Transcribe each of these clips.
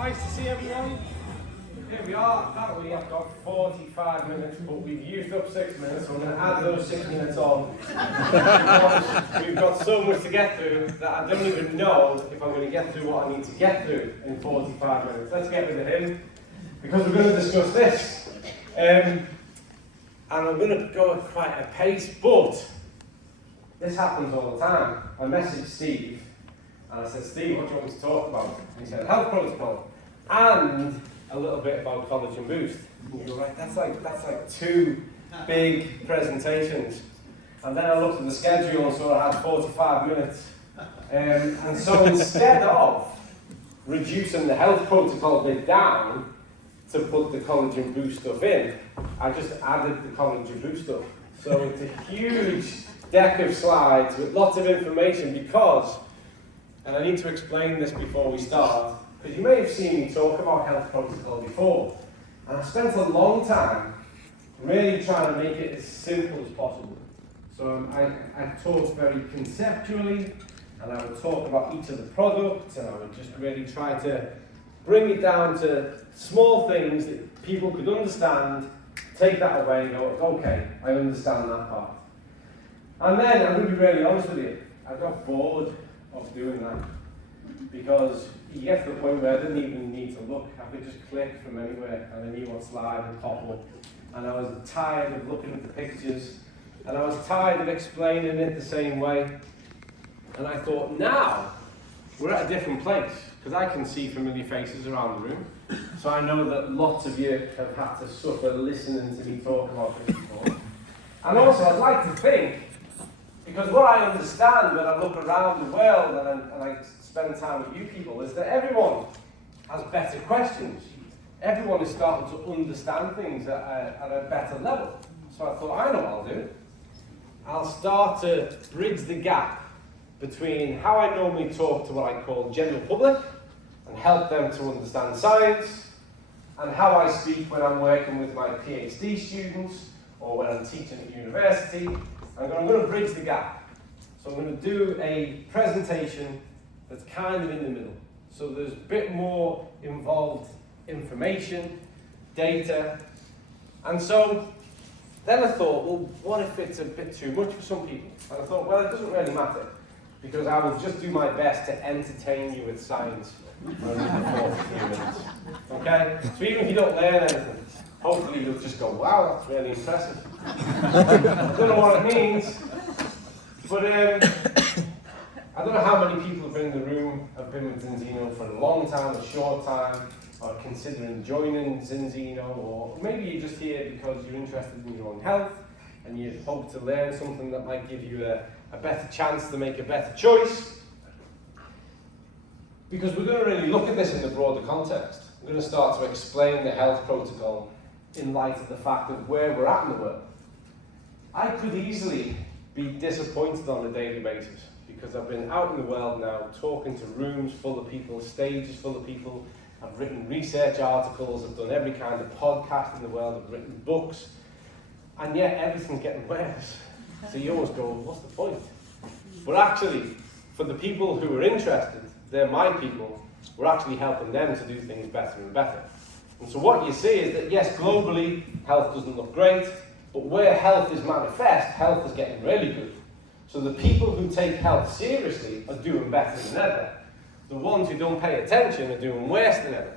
Nice to see everyone. Here we are. Apparently I've got 45 minutes, but we've used up 6 minutes, so I'm going to add those 6 minutes on. Because we've got so much to get through that I don't even know if I'm going to get through what I need to get through in 45 minutes. Let's get rid of him, because we're going to discuss this. And I'm going to go at quite a pace, but this happens all the time. I messaged Steve, and I said, Steve, what do you want me to talk about? And he said, health protocol, and a little bit about Collagen Boost. And you go, right, that's like 2 big presentations. And then I looked at the schedule and saw I had 45 minutes. And so instead of reducing the health protocol bit down to put the Collagen Boost stuff in, I just added the Collagen Boost stuff. So it's a huge deck of slides with lots of information because, and I need to explain this before we start, because you may have seen me talk about health protocol before, and I spent a long time really trying to make it as simple as possible. So I talked very conceptually, and I would talk about each of the products, and I would just really try to bring it down to small things that people could understand, take that away and go, okay, I understand that part. And then, I'm going to be really honest with you, I got bored of doing that, because you get to the point where I didn't even need to look. I could just click from anywhere and I knew what slide would pop up. And I was tired of looking at the pictures, and I was tired of explaining it the same way. And I thought, now we're at a different place, because I can see familiar faces around the room. So I know that lots of you have had to suffer listening to me talk about this before. And also I'd like to think, because what I understand when I look around the world and I spend time with you people, is that everyone has better questions. Everyone is starting to understand things at a better level. So I thought, I know what I'll do. I'll start to bridge the gap between how I normally talk to what I call general public and help them to understand science, and how I speak when I'm working with my PhD students or when I'm teaching at university. I'm going to bridge the gap. So I'm going to do a presentation that's kind of in the middle. So there's a bit more involved information, data. And so then I thought, well, what if it's a bit too much for some people? And I thought, well, it doesn't really matter, because I will just do my best to entertain you with science for a few minutes. Okay? So even if you don't learn anything, hopefully you'll just go, wow, that's really impressive. I don't know what it means, but I don't know how many people have been in the room, have been with Zinzino for a long time, a short time, or considering joining Zinzino, or maybe you're just here because you're interested in your own health, and you hope to learn something that might give you a better chance to make a better choice. Because we're going to really look at this in the broader context. We're going to start to explain the health protocol in light of the fact of where we're at in the world. I could easily be disappointed on a daily basis, because I've been out in the world now talking to rooms full of people, stages full of people. I've written research articles, I've done every kind of podcast in the world, I've written books, and yet everything's getting worse. So you almost go, what's the point? But actually, for the people who are interested, they're my people, we're actually helping them to do things better and better. And so what you see is that, yes, globally, health doesn't look great, but where health is manifest, health is getting really good. So the people who take health seriously are doing better than ever. The ones who don't pay attention are doing worse than ever.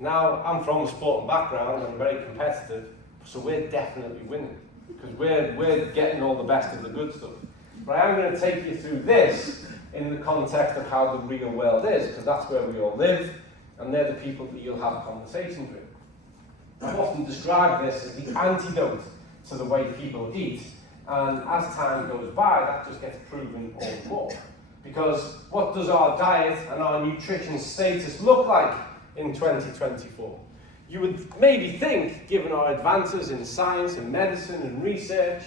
Now, I'm from a sporting background, I'm very competitive, so we're definitely winning, because we're getting all the best of the good stuff. But I'm going to take you through this in the context of how the real world is, because that's where we all live, and they're the people that you'll have conversations with. I've often described this as the antidote to the way people eat, and as time goes by, that just gets proven all the more. Because what does our diet and our nutrition status look like in 2024? You would maybe think, given our advances in science and medicine and research,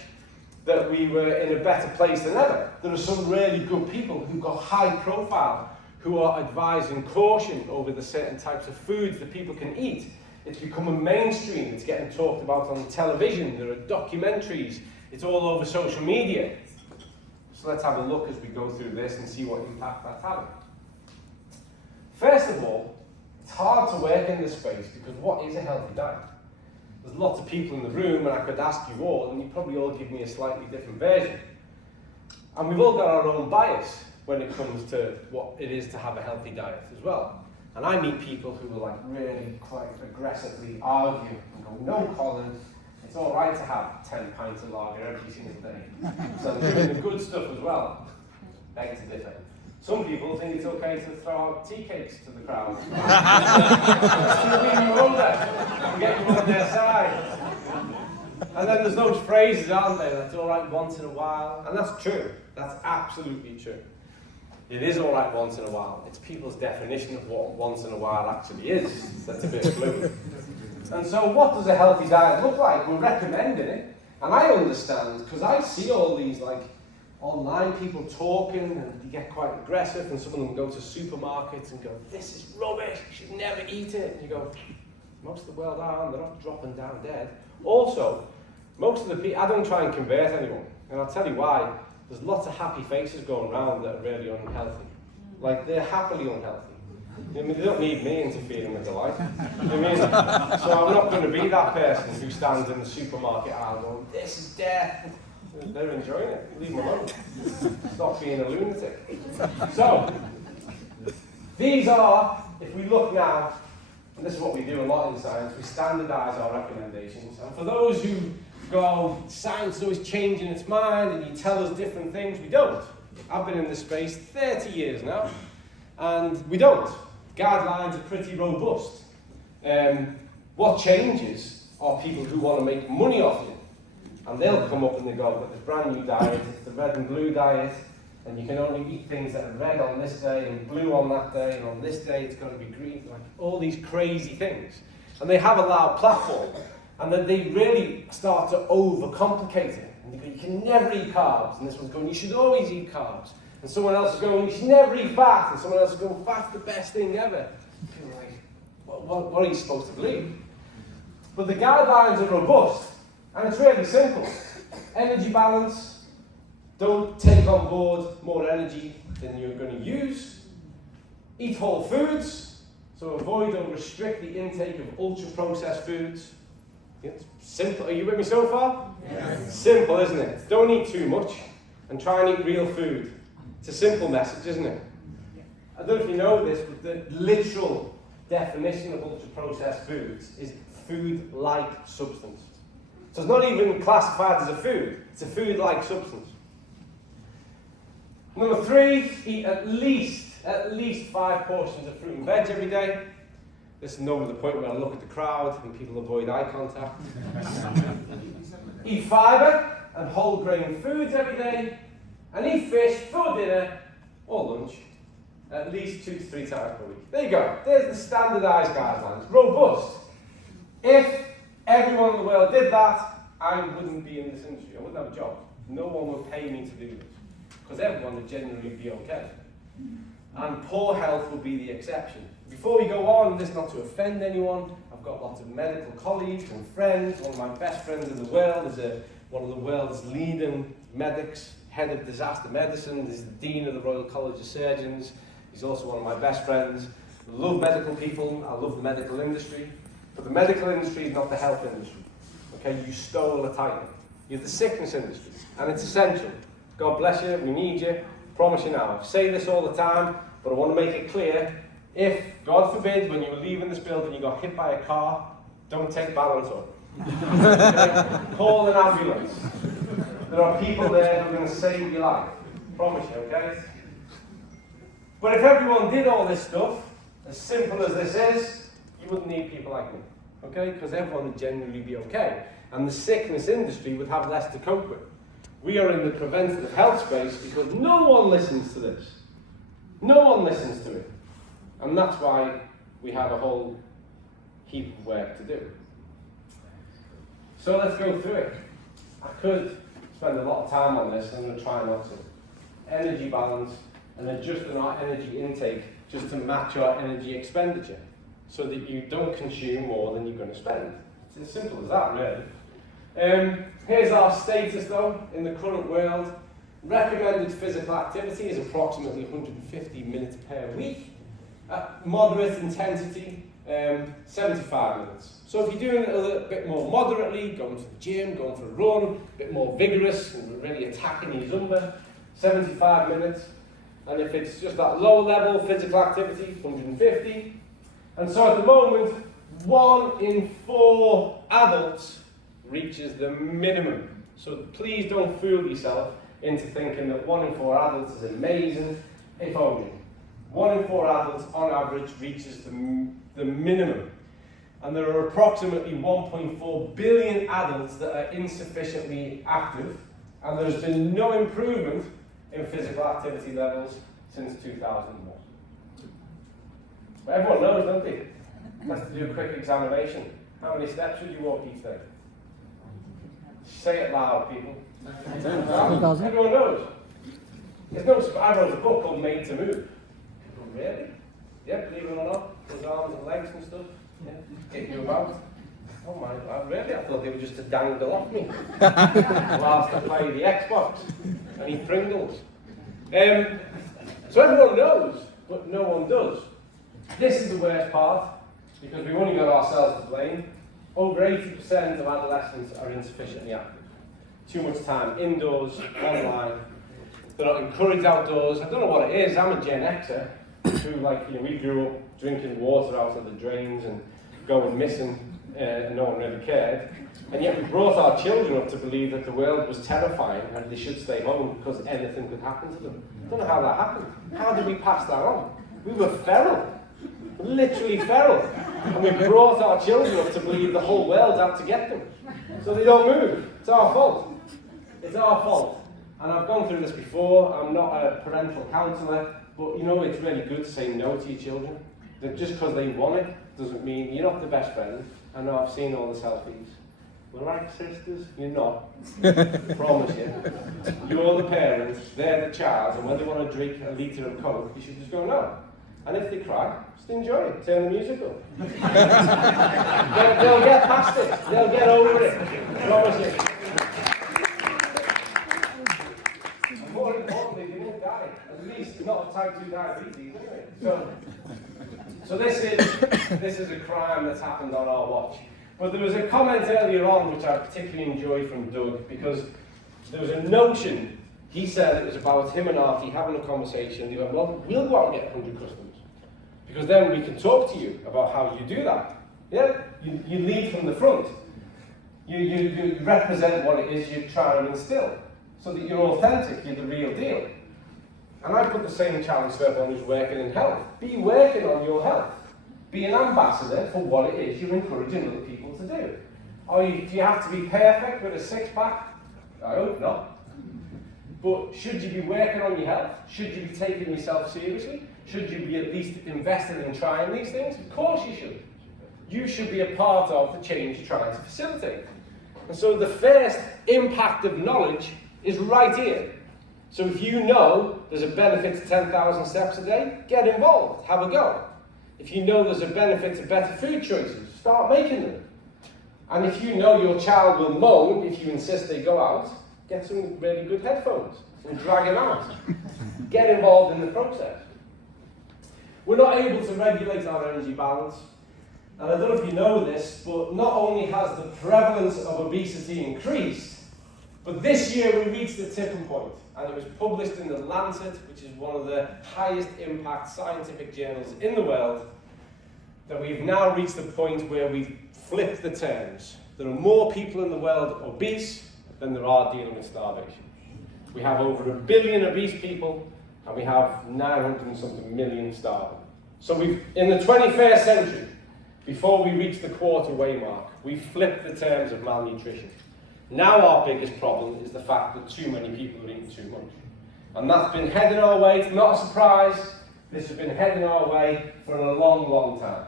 that we were in a better place than ever. There are some really good people who've got high profile, who are advising caution over the certain types of foods that people can eat. It's becoming mainstream, it's getting talked about on television, there are documentaries, it's all over social media. So let's have a look as we go through this and see what impact that's having. First of all, It's hard to work in this space because what is a healthy diet? There's lots of people in the room and I could ask you all and you'd probably all give me a slightly different version. And we've all got our own bias when it comes to what it is to have a healthy diet as well. And I meet people who will like really quite aggressively argue and go, no, Colin, it's all right to have 10 pints of lager every single day. So they're doing the good stuff as well. Beg to differ. Some people think it's okay to throw out tea cakes to the crowd. To win you over and get you on their side. And then there's those phrases, aren't there? That's all right once in a while. And that's true. That's absolutely true. It is all right once in a while. It's people's definition of what once in a while actually is that's a bit fluid. And so what does a healthy diet look like? We're recommending it. And I understand, because I see all these like online people talking and they get quite aggressive and some of them go to supermarkets and go, this is rubbish, you should never eat it. And you go, most of the world are, and they're not dropping down dead. Also, most of the people, I don't try and convert anyone. And I'll tell you why. There's lots of happy faces going around that are really unhealthy. Like, they're happily unhealthy. I mean, they don't need me interfering with their life. You know what I mean? So I'm not going to be that person who stands in the supermarket aisle going, this is death. They're enjoying it. Leave them alone. Stop being a lunatic. So, these are, if we look now, and this is what we do a lot in science, we standardise our recommendations. And for those who go, science is always changing its mind and you tell us different things, we don't. I've been in this space 30 years now, and we don't. Guidelines are pretty robust. What changes are people who want to make money off you. And they'll come up and they go, I've got this brand new diet, it's the red and blue diet, and you can only eat things that are red on this day and blue on that day, and on this day it's going to be green, like all these crazy things. And they have a loud platform, and then they really start to overcomplicate it. And they go, you can never eat carbs, and this one's going, you should always eat carbs. And someone else is going, you should never eat fat, and someone else is going, fat's the best thing ever. You're like, what are you supposed to believe? But the guidelines are robust. And it's really simple. Energy balance. Don't take on board more energy than you're going to use. Eat whole foods. So avoid or restrict the intake of ultra-processed foods. It's simple. Are you with me so far? Yes. Simple, isn't it? Don't eat too much and try and eat real food. It's a simple message, isn't it? I don't know if you know this, but the literal definition of ultra-processed foods is food-like substance. So it's not even classified as a food. It's a food-like substance. Number 3, eat at least 5 portions of fruit and veg every day. This is normally the point where I look at the crowd and people avoid eye contact. Eat fibre and whole grain foods every day. And eat fish for dinner or lunch at least 2 to 3 times per week. There you go. There's the standardised guidelines. Robust. If everyone in the world did that, I wouldn't be in this industry. I wouldn't have a job. No one would pay me to do this. Because everyone would generally be okay. And poor health will be the exception. Before we go on, this is not to offend anyone. I've got lots of medical colleagues and friends. One of my best friends in the world is one of the world's leading medics, head of disaster medicine. He's the Dean of the Royal College of Surgeons. He's also one of my best friends. I love medical people. I love the medical industry. But the medical industry is not the health industry. Okay, you stole a title. You're the sickness industry, and it's essential. God bless you, we need you. Promise you now. I say this all the time, but I want to make it clear. If, God forbid, when you were leaving this building you got hit by a car, don't take Balancor. Okay? Call an ambulance. There are people there who are going to save your life. Promise you, okay? But if everyone did all this stuff, as simple as this is, you wouldn't need people like me. Okay? Because everyone would generally be okay. And the sickness industry would have less to cope with. We are in the preventative health space because no one listens to this. No one listens to it. And that's why we have a whole heap of work to do. So let's go through it. I could spend a lot of time on this, I'm going to try not to. Energy balance and adjusting our energy intake just to match our energy expenditure so that you don't consume more than you're going to spend. It's as simple as that, really. Here's our status, though, in the current world. Recommended physical activity is approximately 150 minutes per week. At moderate intensity, 75 minutes. So if you're doing it a little bit more moderately, going to the gym, going for a run, a bit more vigorous, and really attacking your Zumba, 75 minutes. And if it's just that lower level physical activity, 150. And so at the moment, 1 in 4 adults reaches the minimum. So please don't fool yourself into thinking that 1 in 4 adults is amazing, if only. 1 in 4 adults on average reaches the minimum. And there are approximately 1.4 billion adults that are insufficiently active, and there's been no improvement in physical activity levels since 2001. But everyone knows, don't they? Let's do a quick examination. How many steps should you walk each day? Say it loud, people. 10,000. Everyone knows. There's no, I wrote a book called Made to Move. Really? Yeah, believe it or not, those arms and legs and stuff. Yeah, get you about. Oh my God, really? I thought they were just to dangle off me whilst I play the Xbox and eat Pringles. So everyone knows, but no one does. This is the worst part, because we've only got ourselves to blame. Over 80% of adolescents are insufficiently active. Too much time indoors, online. They're not encouraged outdoors. I don't know what it is. I'm a Gen Xer who, we grew up drinking water out of the drains and going missing, and no one really cared. And yet we brought our children up to believe that the world was terrifying and they should stay home because anything could happen to them. I don't know how that happened. How did we pass that on? We were feral. Literally feral. And we brought our children up to believe the whole world's out to get them. So they don't move. It's our fault. It's our fault. And I've gone through this before. I'm not a parental counsellor, but it's really good to say no to your children. That just because they want it doesn't mean you're not the best friend. I know I've seen all the selfies. We're right, sisters. You're not. Promise you. You're the parent, they're the child, and when they want to drink a litre of Coke, you should just go no. And if they cry, just enjoy it. Turn the music up. they'll get past it. They'll get over it. Promise you. And more importantly, they won't die. At least not of type 2 diabetes, anyway. So this is a crime that's happened on our watch. But there was a comment earlier on which I particularly enjoyed from Doug, because there was a notion. He said it was about him and Artie having a conversation. He went, well, we'll go out and get 100 customers, because then we can talk to you about how you do that. Yeah, you lead from the front. You represent what it is you're trying to instill, so that you're authentic, you're the real deal. And I put the same challenge to everyone who's working in health. Be working on your health. Be an ambassador for what it is you're encouraging other people to do. Do you have to be perfect with a six-pack? I hope not. But should you be working on your health? Should you be taking yourself seriously? Should you be at least invested in trying these things? Of course you should. You should be a part of the change you're trying to facilitate. And so the first impact of knowledge is right here. So if you know there's a benefit to 10,000 steps a day, get involved, have a go. If you know there's a benefit to better food choices, start making them. And if you know your child will moan if you insist they go out, get some really good headphones and drag them out. Get involved in the process. We're not able to regulate our energy balance. And I don't know if you know this, but not only has the prevalence of obesity increased, but this year we reached the tipping point. And it was published in The Lancet, which is one of the highest impact scientific journals in the world, that we've now reached the point where we've flipped the terms. There are more people in the world obese than there are dealing with starvation. We have over 1 billion obese people, and we have 900 and something million starving. So in the 21st century, before we reach the quarter way mark, we flipped the terms of malnutrition. Now our biggest problem is the fact that too many people are eating too much. And that's been heading our way. It's not a surprise. This has been heading our way for a long, long time.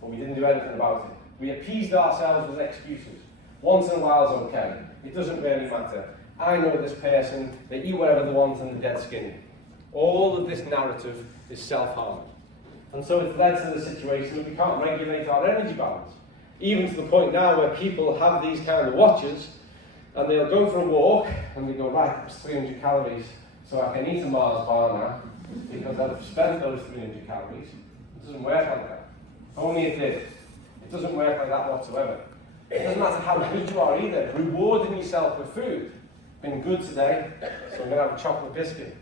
But we didn't do anything about it. We appeased ourselves with excuses. Once in a while is okay. It doesn't really matter. I know this person, they eat whatever they want and they're dead skinny. All of this narrative is self-harm. And so it's led to the situation that we can't regulate our energy balance. Even to the point now where people have these kind of watches, and they'll go for a walk, and they go, right, it's 300 calories, so I can eat a Mars bar now, because I've spent those 300 calories. doesn't work like that. If only it did. It doesn't work like that whatsoever. It doesn't matter how good you are either. Rewarding yourself with food. Been good today, so I'm going to have a chocolate biscuit.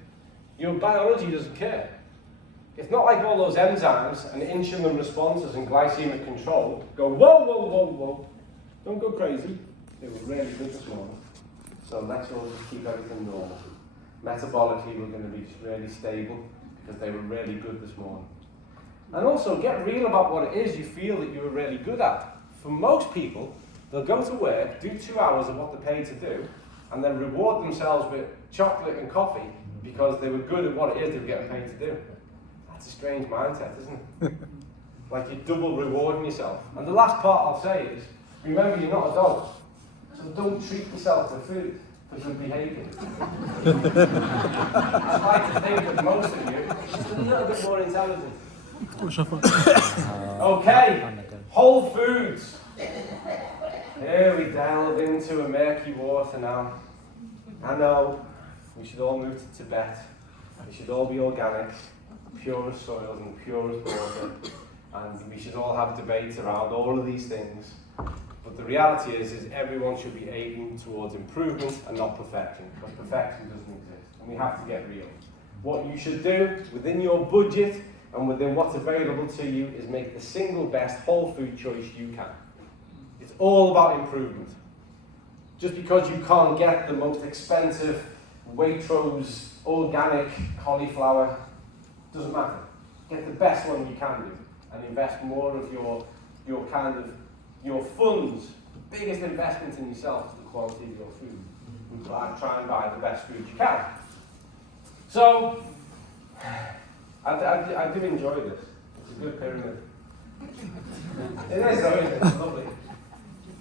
Your biology doesn't care. It's not like all those enzymes and insulin responses and glycemic control go, whoa, whoa, whoa, whoa. Don't go crazy. They were really good this morning. So let's all just keep everything normal. Metabolically, we're going to be really stable because they were really good this morning. And also, get real about what it is you feel that you were really good at. For most people, they'll go to work, do 2 hours of what they're paid to do, and then reward themselves with chocolate and coffee because they were good at what it is they were getting paid to do. That's a strange mindset, isn't it? Like you're double rewarding yourself. And the last part I'll say is, remember you're not a dog, so don't treat yourself to food for good behaviour. I'd like to think that most of you are just a little bit more intelligent. Okay, Whole Foods. Here we delve into a murky water now. I know we should all move to Tibet. We should all be organic, purest soils and purest water, and we should all have debates around all of these things. But the reality is everyone should be aiming towards improvement and not perfection, because perfection doesn't exist, and we have to get real. What you should do within your budget and within what's available to you is make the single best whole food choice you can. It's all about improvement. Just because you can't get the most expensive Waitrose organic cauliflower, doesn't matter. Get the best one you can do and invest more of your funds. The biggest investment in yourself is the quality of your food. And try and buy the best food you can. So, I do enjoy this. It's a good pyramid. It is though, isn't it? It's lovely.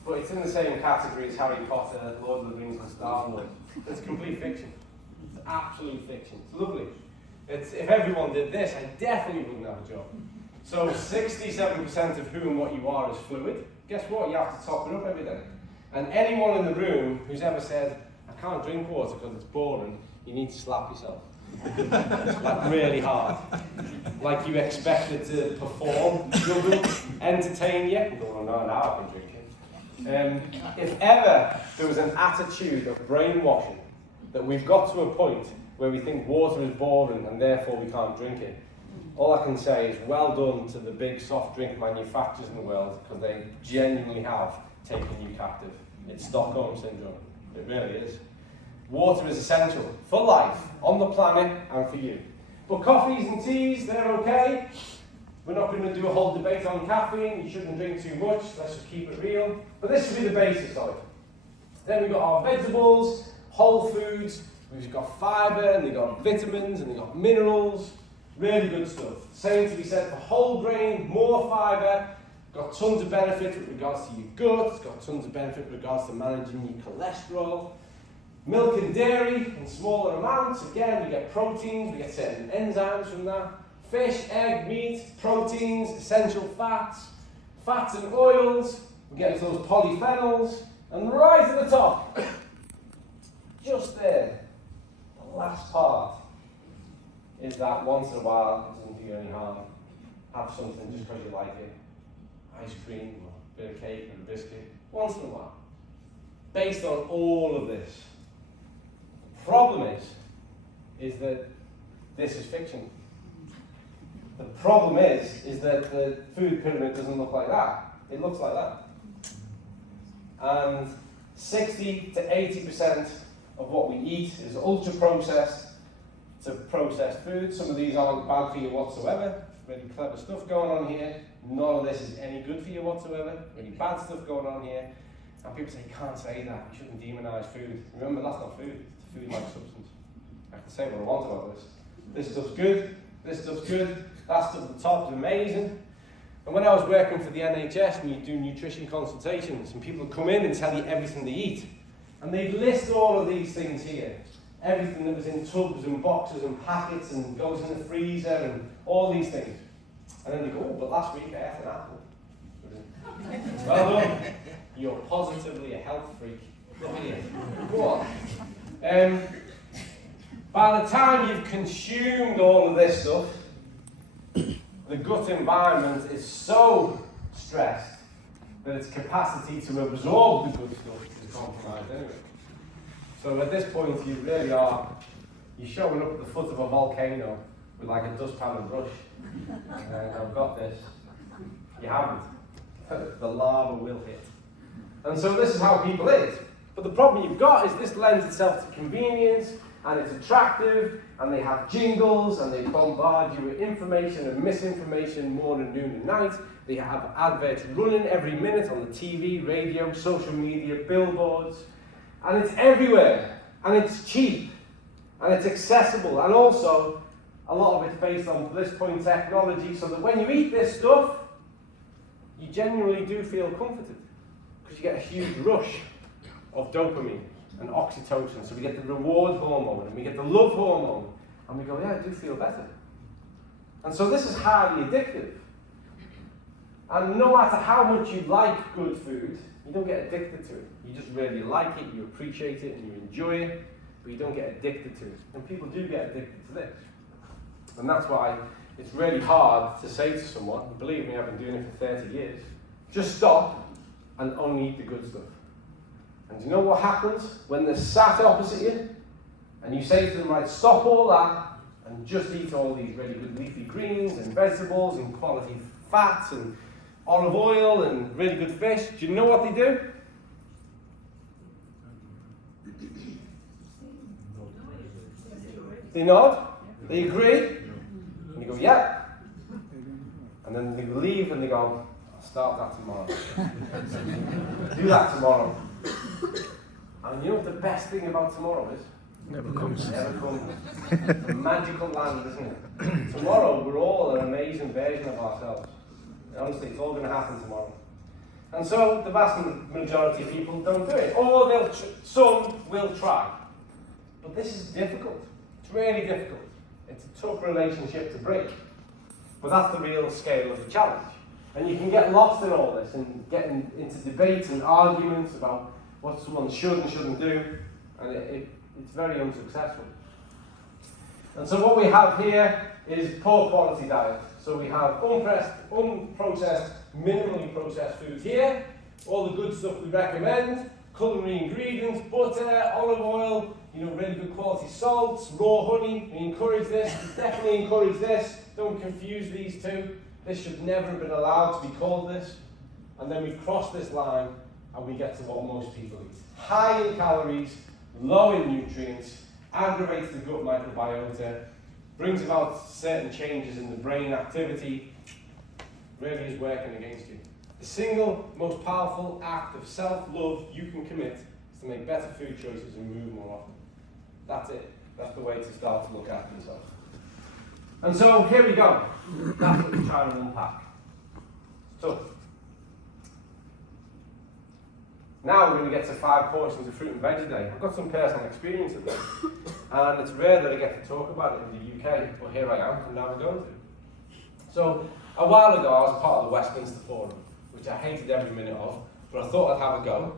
But it's in the same category as Harry Potter, Lord of the Rings and Star Wars. It's complete fiction. It's absolute fiction. It's lovely. If everyone did this, I definitely wouldn't have a job. So 67% of who and what you are is fluid. Guess what? You have to top it up every day. And anyone in the room who's ever said, I can't drink water because it's boring, you need to slap yourself. Like really hard. Like you expected to perform, juggle, entertain you. And go, oh no, now I've been drinking. If ever there was an attitude of brainwashing that we've got to a point where we think water is boring and therefore we can't drink it, all I can say is well done to the big soft drink manufacturers in the world, because they genuinely have taken you captive. It's Stockholm Syndrome. It really is. Water is essential for life, on the planet and for you. But coffees and teas, they're okay. We're not going to do a whole debate on caffeine. You shouldn't drink too much. Let's just keep it real. But this should be the basis of it. Then we've got our vegetables, whole foods. We've got fibre, and they've got vitamins, and they've got minerals. Really good stuff. Same to be said for whole grain, more fibre. Got tons of benefit with regards to your gut. It's got tons of benefit with regards to managing your cholesterol. Milk and dairy in smaller amounts. Again, we get proteins, we get certain enzymes from that. Fish, egg, meat, proteins, essential fats, fats and oils. We get those polyphenols. And right at the top, just there, the last part, is that once in a while, it doesn't do you any harm. Have something just because you like it. Ice cream, or a bit of cake, or a biscuit, once in a while. Based on all of this. The problem is that this is fiction. The problem is that the food pyramid doesn't look like that. It looks like that. And 60 to 80% of what we eat is ultra processed to processed food. Some of these aren't bad for you whatsoever. Really clever stuff going on here. None of this is any good for you whatsoever. Really bad stuff going on here. And people say, you can't say that. You shouldn't demonise food. Remember, that's not food. It's a food-like substance. I can say what I want about this. This stuff's good. This stuff's good. That stuff at the top is amazing. And when I was working for the NHS, and you do nutrition consultations, and people come in and tell you everything they eat, and they list all of these things here. Everything that was in tubs and boxes and packets and goes in the freezer and all these things. And then they go, oh, but last week I ate an apple. Well done. You're positively a health freak. Look at you. Go on. By the time you've consumed all of this stuff, the gut environment is so stressed that its capacity to absorb the good stuff is compromised anyway. So at this point, you really are, you're showing up at the foot of a volcano with like a dustpan and brush. And I've got this. You haven't. The lava will hit. And so this is how people is. But the problem you've got is this lends itself to convenience, and it's attractive, and they have jingles, and they bombard you with information and misinformation morning, noon, and night. They have adverts running every minute on the TV, radio, social media, billboards, and it's everywhere, and it's cheap, and it's accessible, and also a lot of it's based on bliss-point technology, so that when you eat this stuff, you genuinely do feel comforted, because you get a huge rush of dopamine and oxytocin. So we get the reward hormone, and we get the love hormone, and we go, yeah, I do feel better. And so this is highly addictive. And no matter how much you like good food, you don't get addicted to it. You just really like it, you appreciate it, and you enjoy it, but you don't get addicted to it. And people do get addicted to this. And that's why it's really hard to say to someone, and believe me, I've been doing it for 30 years, just stop and only eat the good stuff. And do you know what happens when they're sat opposite you, and you say to them, right, stop all that, and just eat all these really good leafy greens, and vegetables, and quality fats, and olive oil, and really good fish. Do you know what they do? They nod, they agree, and you go, yeah. And then they leave and they go, I'll start that tomorrow. Do that tomorrow. And you know what the best thing about tomorrow is? Never comes. Never comes. It's a magical land, isn't it? Tomorrow, we're all an amazing version of ourselves. Honestly, it's all going to happen tomorrow. And so, the vast majority of people don't do it. Or some will try. But this is difficult. It's really difficult. It's a tough relationship to break. But that's the real scale of the challenge. And you can get lost in all this and get into debates and arguments about what someone should and shouldn't do. And it's very unsuccessful. And so what we have here is poor quality diet. So we have unprocessed, minimally processed foods here, all the good stuff we recommend, culinary ingredients, butter, olive oil, really good quality salts, raw honey. We encourage this, we definitely encourage this. Don't confuse these two. This should never have been allowed to be called this. And then we cross this line and we get to what most people eat. High in calories, low in nutrients, aggravates the gut microbiota, brings about certain changes in the brain activity, really is working against you. The single most powerful act of self-love you can commit is to make better food choices and move more often. That's it. That's the way to start to look after yourself. And so here we go. That's what we're trying to unpack. So, now we're going to get to 5 portions of fruit and veg a day. I've got some personal experience of this, and it's rare that I get to talk about it in the UK, but here I am, and now we're going to. So, a while ago I was part of the Westminster Forum, which I hated every minute of, but I thought I'd have a go.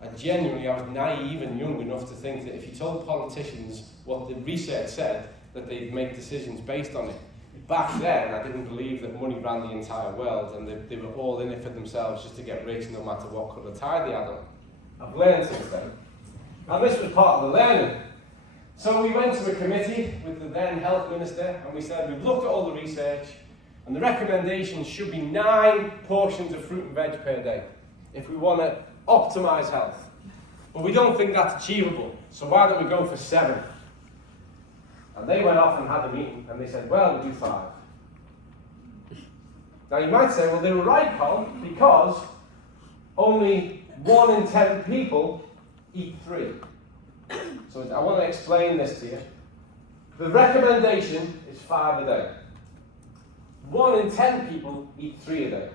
And genuinely, I was naive and young enough to think that if you told politicians what the research said, that they'd make decisions based on it. Back then, I didn't believe that money ran the entire world, and they were all in it for themselves just to get rich no matter what colour tie they had on. I've learned since then. And this was part of the learning. So we went to a committee with the then health minister, and we said, we've looked at all the research, and the recommendations should be 9 portions of fruit and veg per day, if we want to optimise health. But we don't think that's achievable, so why don't we go for 7? And they went off and had a meeting, and they said, well, we'll do 5. Now you might say, well, they were right, Colin, because only 1 in 10 people eat 3. So I want to explain this to you. The recommendation is 5 a day. 1 in 10 people eat 3 a day.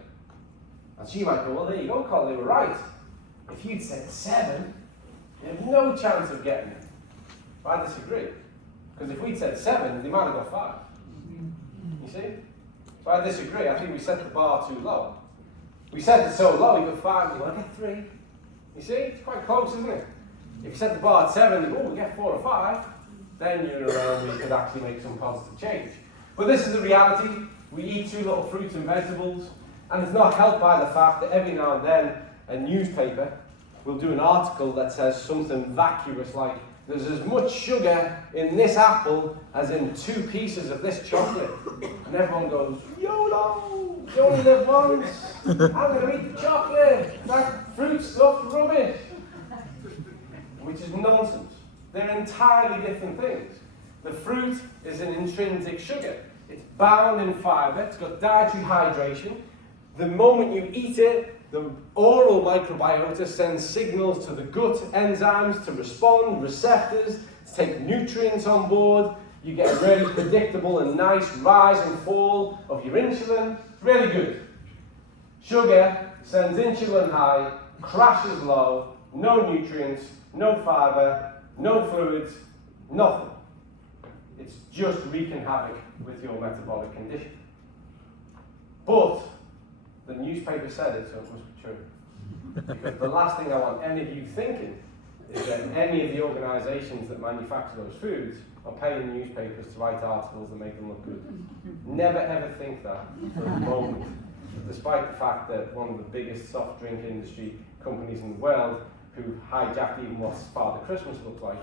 And so you might go, well, there you go, Colin, they were right. If you'd said 7, you have no chance of getting it. But I disagree. Because if we'd said 7, they might have got 5. You see? So I disagree. I think we set the bar too low. We set it so low, you got 5, you want to get 3. You see? It's quite close, isn't it? If you set the bar at 7, you go, oh, we get 4 or 5, then you're around where you could actually make some positive change. But this is the reality. We eat too little fruits and vegetables, and it's not helped by the fact that every now and then a newspaper will do an article that says something vacuous like, there's as much sugar in this apple as in 2 pieces of this chocolate. And everyone goes, YOLO! You only live once! I'm going to eat the chocolate! That fruit stuff's rubbish! Which is nonsense. They're entirely different things. The fruit is an intrinsic sugar. It's bound in fibre, it's got dietary hydration. The moment you eat it, the oral microbiota sends signals to the gut enzymes to respond, receptors, to take nutrients on board. You get a really predictable and nice rise and fall of your insulin. Really good. Sugar sends insulin high, crashes low, no nutrients, no fibre, no fluids, nothing. It's just wreaking havoc with your metabolic condition. But the newspaper said it, so it must be true. Because the last thing I want any of you thinking is that any of the organisations that manufacture those foods are paying newspapers to write articles that make them look good. Never ever think that for a moment. Despite the fact that one of the biggest soft drink industry companies in the world, who hijacked even what Father Christmas looked like,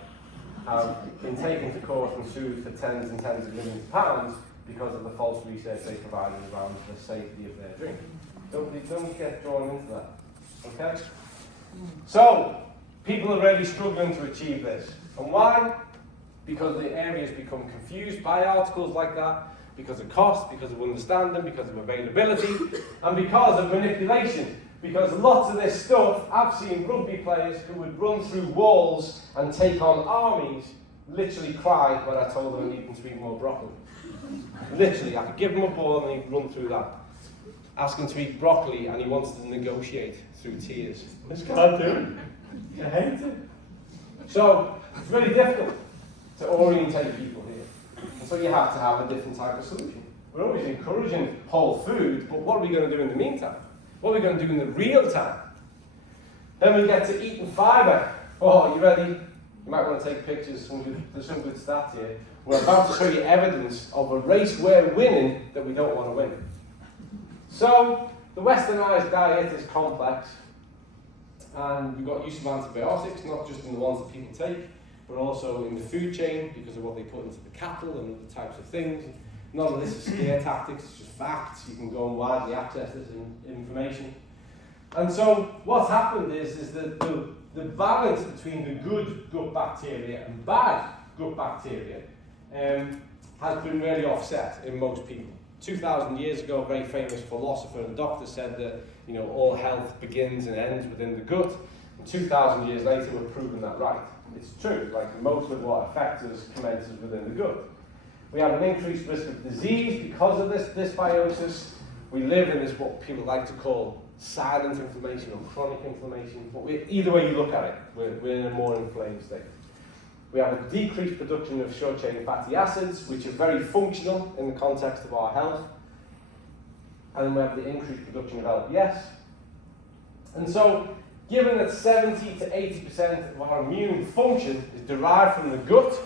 have been taken to court and sued for tens and tens of millions of pounds because of the false research they provided around the safety of their drink. Don't get drawn into that, okay? So, people are really struggling to achieve this. And why? Because the areas become confused by articles like that, because of cost, because of understanding, because of availability, and because of manipulation. Because lots of this stuff, I've seen rugby players who would run through walls and take on armies, literally cry when I told them I needed to eat more broccoli. Literally, I could give him a ball and he'd run through that. Ask him to eat broccoli and he wants to negotiate through tears. This can't do it. I hate it. So, it's really difficult to orientate people here. And so you have to have a different type of solution. We're always encouraging whole food, but what are we going to do in the meantime? What are we going to do in the real time? Then we get to eating fibre. Oh, you ready? You might want to take pictures. There's some good stats here. We're about to show you evidence of a race we're winning that we don't want to win. So, the westernised diet is complex. And we've got use of antibiotics, not just in the ones that people take, but also in the food chain because of what they put into the cattle and other types of things. None of this is scare tactics, it's just facts. You can go and widely access this information. And so what's happened is that the balance between the good gut bacteria and bad gut bacteria has been really offset in most people. 2,000 years ago, a very famous philosopher and doctor said that all health begins and ends within the gut. And 2,000 years later, we're proving that right. It's true, like most of what affects us commences within the gut. We have an increased risk of disease because of this dysbiosis. We live in this, what people like to call silent inflammation or chronic inflammation. But either way you look at it, we're in a more inflamed state. We have a decreased production of short-chain fatty acids, which are very functional in the context of our health. And then we have the increased production of LPS. And so, given that 70 to 80% of our immune function is derived from the gut,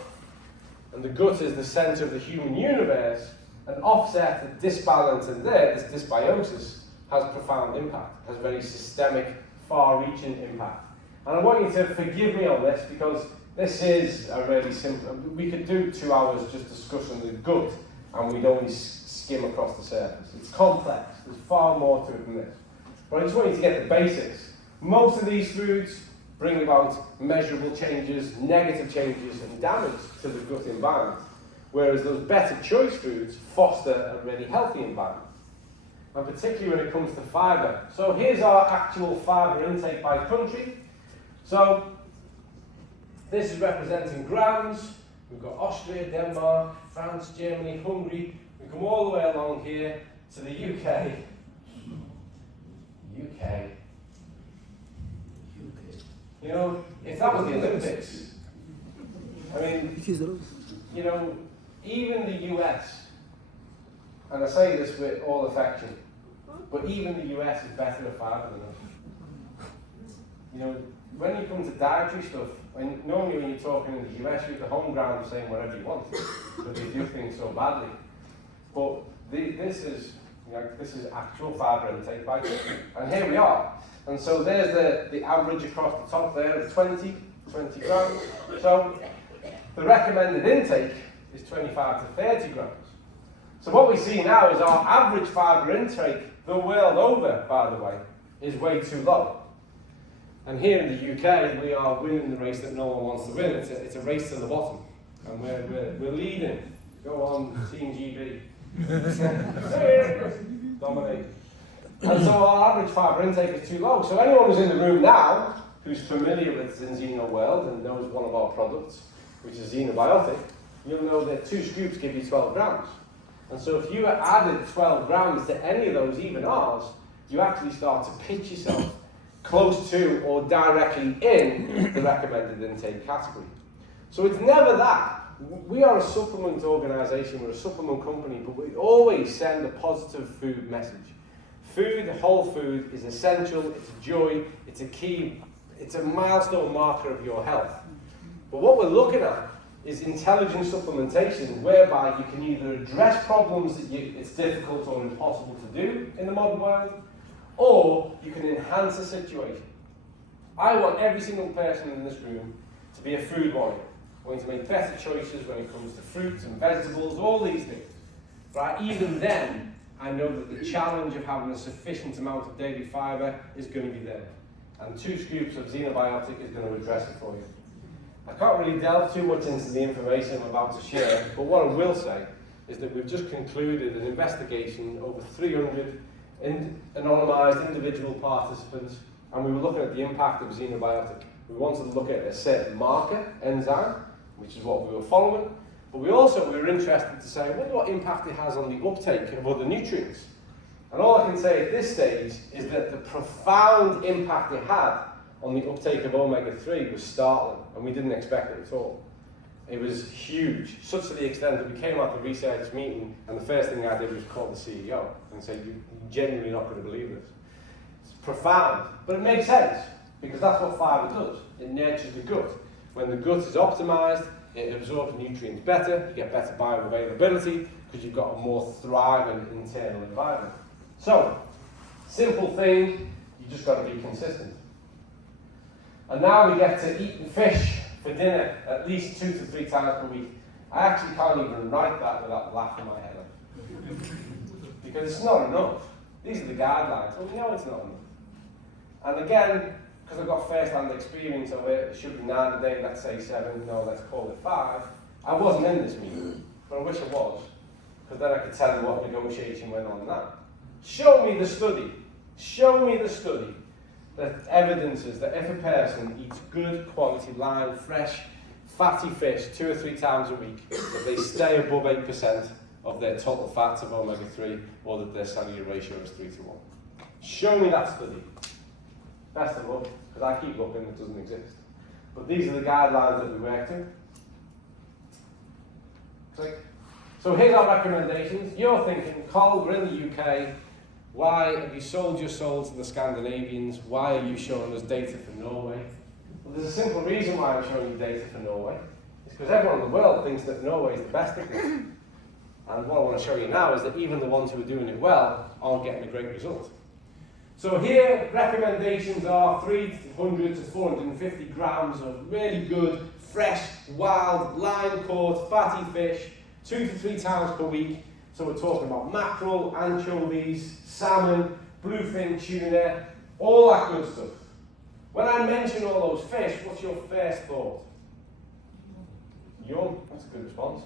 and the gut is the center of the human universe, an offset, a disbalance in there, this dysbiosis, has profound impact, has very systemic, far-reaching impact. And I want you to forgive me on this because this is a really simple, we could do 2 hours just discussing the gut and we'd only skim across the surface. It's complex, there's far more to it than this. But I just want you to get the basics. Most of these foods bring about measurable changes, negative changes and damage to the gut environment, whereas those better choice foods foster a really healthy environment. And particularly when it comes to fibre. So here's our actual fibre intake by country. So this is representing grams. We've got Austria, Denmark, France, Germany, Hungary. We come all the way along here to the UK. UK. If that was the Olympics, I mean, even the US, and I say this with all affection, but even the US is better at fibre than us. When you come to dietary stuff, normally when you're talking in the US, you're at the home ground saying whatever you want, but they do things so badly. But this is actual fibre intake by chicken. And here we are. And so there's the average across the top there of 20 grams. So the recommended intake is 25 to 30 grams. So what we see now is our average fibre intake, the world over, by the way, is way too low. And here in the UK, we are winning the race that no one wants to win. It's a race to the bottom. And we're leading. Go on, Team GB. Dominate. And so our average fibre intake is too low. So anyone who's in the room now, who's familiar with Enzino World and knows one of our products, which is Xenobiotic, you'll know that 2 scoops give you 12 grams. And so if you added 12 grams to any of those, even ours, you actually start to pitch yourself close to or directly in the recommended intake category. So it's never that. We are a supplement organisation, we're a supplement company, but we always send a positive food message. Food, whole food, is essential, it's a joy, it's a key, it's a milestone marker of your health. But what we're looking at is intelligent supplementation, whereby you can either address problems that it's difficult or impossible to do in the modern world, or you can enhance a situation. I want every single person in this room to be a food warrior. I want to make better choices when it comes to fruits and vegetables, all these things. Right? Even then, I know that the challenge of having a sufficient amount of daily fibre is going to be there. And 2 scoops of Xenobiotic is going to address it for you. I can't really delve too much into the information I'm about to share, but what I will say is that we've just concluded an investigation over 300 anonymised individual participants, and we were looking at the impact of Xenobiotic. We wanted to look at a certain marker, enzyme, which is what we were following, but we were interested to say, I wonder what impact it has on the uptake of other nutrients. And all I can say at this stage is that the profound impact it had on the uptake of omega-3 was startling, and we didn't expect it at all. It was huge, such to the extent that we came out of the research meeting, and the first thing I did was call the CEO and say, you're genuinely not going to believe this. It's profound, but it makes sense, because that's what fibre does. It nurtures the gut. When the gut is optimised, it absorbs nutrients better, you get better bioavailability, because you've got a more thriving internal environment. So, simple thing, you just got to be consistent. And now we get to eating fish for dinner at least 2 to 3 times per week. I actually can't even write that without laughing my head off. Because it's not enough. These are the guidelines. Well, we know it's not enough. And again, because I've got first-hand experience of it, it should be 9 a day, let's say 7, no, let's call it 5. I wasn't in this meeting, but I wish I was, because then I could tell you what negotiation went on now. Show me the study. Show me the study that evidences that if a person eats good quality line, fresh, fatty fish 2 or 3 times a week, that they stay above 8% of their total fats of omega-3, or that their cellular ratio is 3 to 1. Show me that study. Best of luck, because I keep looking, it doesn't exist. But these are the guidelines that we work to. Click. So here's our recommendations. You're thinking, Cole, we're in the UK. Why have you sold your soul to the Scandinavians? Why are you showing us data for Norway? Well, there's a simple reason why I'm showing you data for Norway. It's because everyone in the world thinks that Norway is the best at this. And what I want to show you now is that even the ones who are doing it well aren't getting a great result. So here, recommendations are 300 to 450 grams of really good, fresh, wild, line-caught, fatty fish, 2 to 3 times per week. So we're talking about mackerel, anchovies, salmon, bluefin tuna, all that good stuff. When I mention all those fish, what's your first thought? Yum, that's a good response.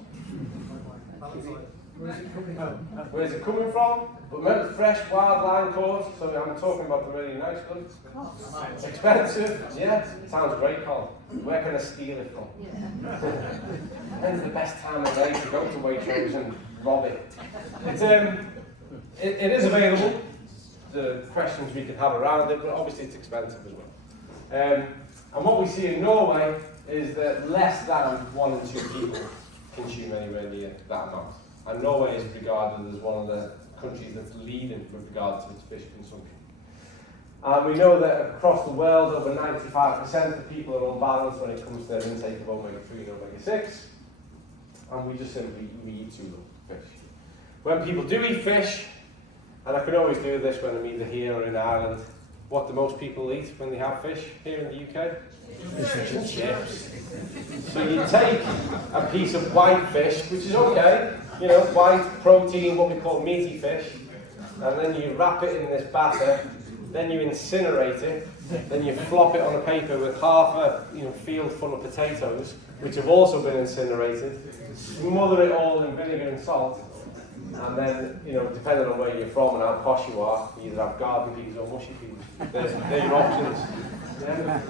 Where's it coming from? But remember, fresh, wild, line caught, so I'm talking about the really nice ones. Expensive, yeah? Sounds great, Colin. Where can I steal it from? When's the best time of day to go to Waitrose and rob it? It is available. The questions we can have around it, but obviously it's expensive as well. And what we see in Norway is that less than 1 in 2 people consume anywhere near that amount. And Norway is regarded as one of the countries that's leading with regard to its fish consumption. And we know that across the world, over 95% of people are unbalanced when it comes to their intake of omega-3 and omega-6. And we just simply eat too little fish. when people do eat fish, and I can always do this when I'm either here or in Ireland, what do most people eat when they have fish here in the UK? Fish and chips. So you take a piece of white fish, which is okay, you know, white protein, what we call meaty fish, and then you wrap it in this batter, then you incinerate it, then you flop it on a paper with half a field full of potatoes, which have also been incinerated, smother it all in vinegar and salt, and then, depending on where you're from and how posh you are, you either have garden peas or mushy peas. They're your options. Yeah.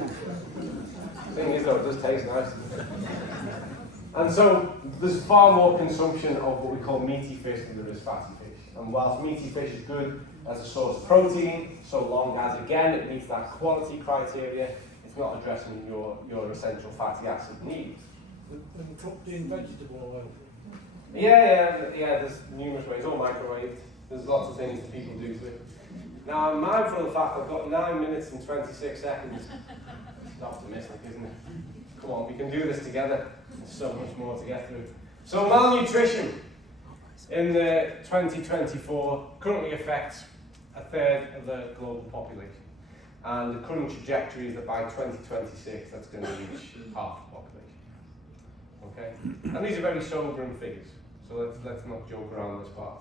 The thing is though, it does taste nice. And so, there's far more consumption of what we call meaty fish than there is fatty fish. And whilst meaty fish is good as a source of protein, so long as, again, it meets that quality criteria, it's not addressing your essential fatty acid needs. And cooked in vegetable oil. Yeah, there's numerous ways, all microwaved. There's lots of things that people do to it. Now, I'm mindful of the fact I've got 9 minutes and 26 seconds. It's optimistic, isn't it? Come on, we can do this together. There's so much more to get through. So, malnutrition in the 2024 currently affects a third of the global population. And the current trajectory is that by 2026, that's going to reach half the population. Okay? And these are very sobering figures, so let's not joke around this part.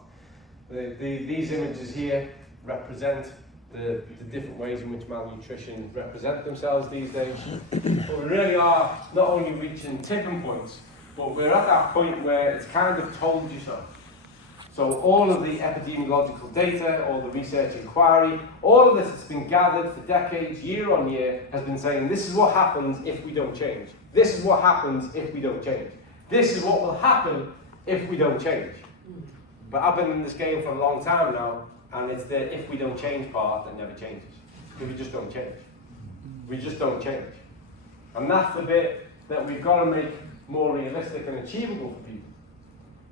These images here represent the different ways in which malnutrition represent themselves these days. But we really are not only reaching tipping points, but we're at that point where it's kind of told you so. So all of the epidemiological data, all the research inquiry, all of this that's been gathered for decades, year on year, has been saying this is what happens if we don't change. This is what happens if we don't change. This is what will happen if we don't change. But I've been in this game for a long time now, and it's the if we don't change part that never changes. Because we just don't change. We just don't change. And that's the bit that we've got to make more realistic and achievable for people.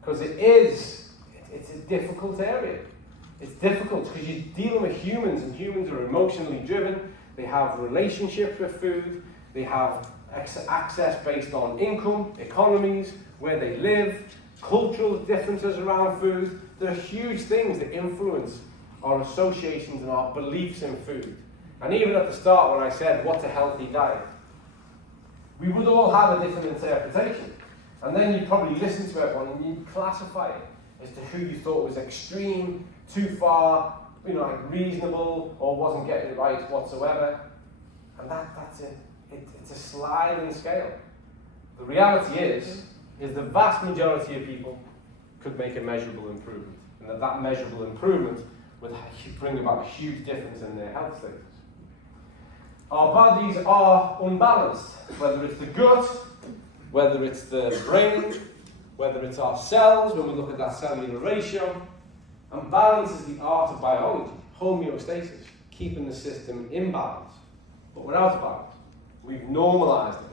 Because it's a difficult area. It's difficult because you're dealing with humans, and humans are emotionally driven. They have relationships with food. They have access based on income, economies, where they live, cultural differences around food. There are huge things that influence our associations and our beliefs in food. And even at the start when I said, what's a healthy diet? We would all have a different interpretation. And then you'd probably listen to everyone and you'd classify it as to who you thought was extreme, too far, like reasonable, or wasn't getting it right whatsoever. And that's it. It's a sliding scale. The reality is the vast majority of people could make a measurable improvement, and that measurable improvement would bring about a huge difference in their health status. Our bodies are unbalanced, whether it's the gut, whether it's the brain, whether it's our cells, when we look at that cellular ratio. And balance is the art of biology, homeostasis, keeping the system in balance. But we're out of balance. We've normalized it.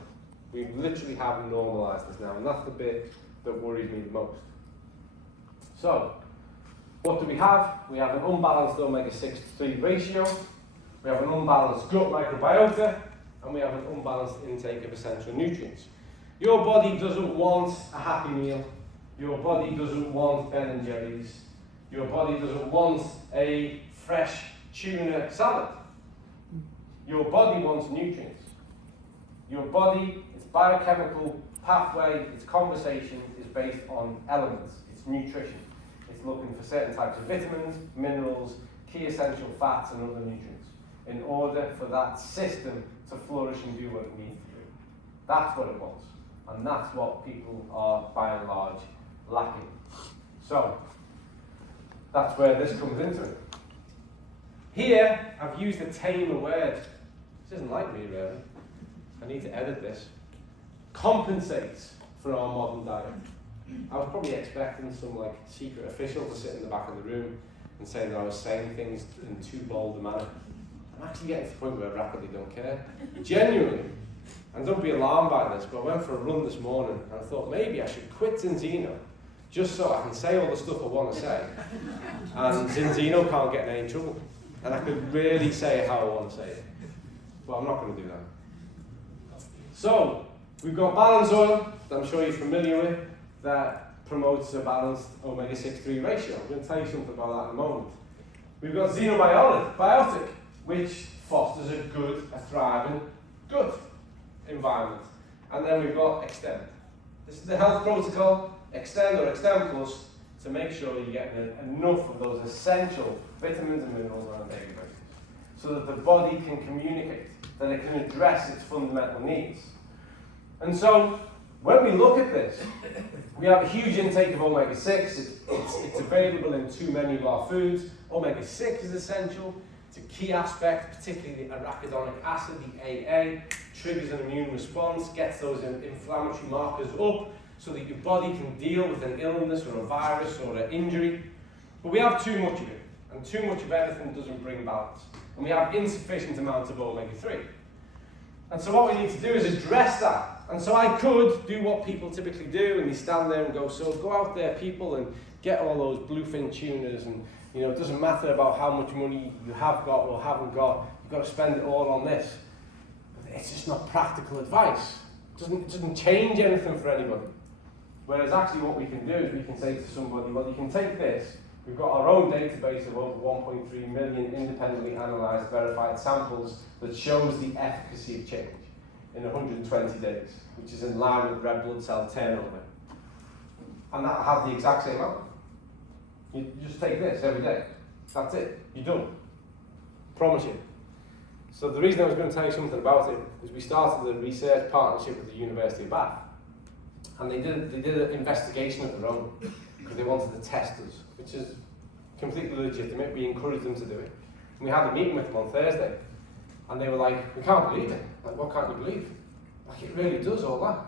We literally have normalized this now, and that's the bit that worries me the most. So, what do we have? We have an unbalanced omega-6 to 3 ratio, we have an unbalanced gut microbiota, and we have an unbalanced intake of essential nutrients. Your body doesn't want a Happy Meal. Your body doesn't want Ben & Jerry's. Your body doesn't want a fresh tuna salad. Your body wants nutrients. Your body, its biochemical pathway, its conversation is based on elements. It's nutrition. It's looking for certain types of vitamins, minerals, key essential fats, and other nutrients in order for that system to flourish and do what it needs to do. That's what it wants. And that's what people are, by and large, lacking. So, that's where this comes into it. Here, I've used a tamer word. This isn't like me, really. I need to edit this. Compensates for our modern diet. I was probably expecting some secret official to sit in the back of the room and say that I was saying things in too bold a manner. I'm actually getting to the point where I rapidly don't care. Genuinely. And don't be alarmed by this, but I went for a run this morning and I thought maybe I should quit Zinzino just so I can say all the stuff I want to say. And Zinzino can't get in any trouble. And I could really say it how I want to say it. But I'm not going to do that. So, we've got balance oil that I'm sure you're familiar with, that promotes a balanced omega-6-3 ratio. I'm going to tell you something about that in a moment. We've got xenobiotic, which fosters a good, a thriving gut environment. And then we've got Extend. This is the health protocol, Extend or Extend Plus, to make sure you're getting enough of those essential vitamins and minerals on a daily basis, so that the body can communicate, that it can address its fundamental needs. And so, when we look at this, we have a huge intake of omega-6. It's available in too many of our foods. Omega-6 is essential. It's a key aspect, particularly the arachidonic acid, the AA, triggers an immune response, gets those inflammatory markers up so that your body can deal with an illness or a virus or an injury. But we have too much of it, and too much of anything doesn't bring balance. And we have insufficient amounts of omega-3. And so what we need to do is address that. And so I could do what people typically do, and they stand there and go, so go out there, people, and get all those bluefin tunas, and it doesn't matter about how much money you have got or haven't got, you've got to spend it all on this. But it's just not practical advice. It doesn't change anything for anybody. Whereas actually what we can do is we can say to somebody, well, you can take this. We've got our own database of over 1.3 million independently analysed, verified samples that shows the efficacy of change in 120 days, which is in line with red blood cell turnover. And that'll have the exact same outcome. You just take this every day. That's it. You're done. Promise you. So the reason I was going to tell you something about it is we started a research partnership with the University of Bath. And they did an investigation of their own because they wanted to test us, which is completely legitimate. We encouraged them to do it. And we had a meeting with them on Thursday. And they were like, we can't believe it. Like, what can't you believe? Like, it really does all that.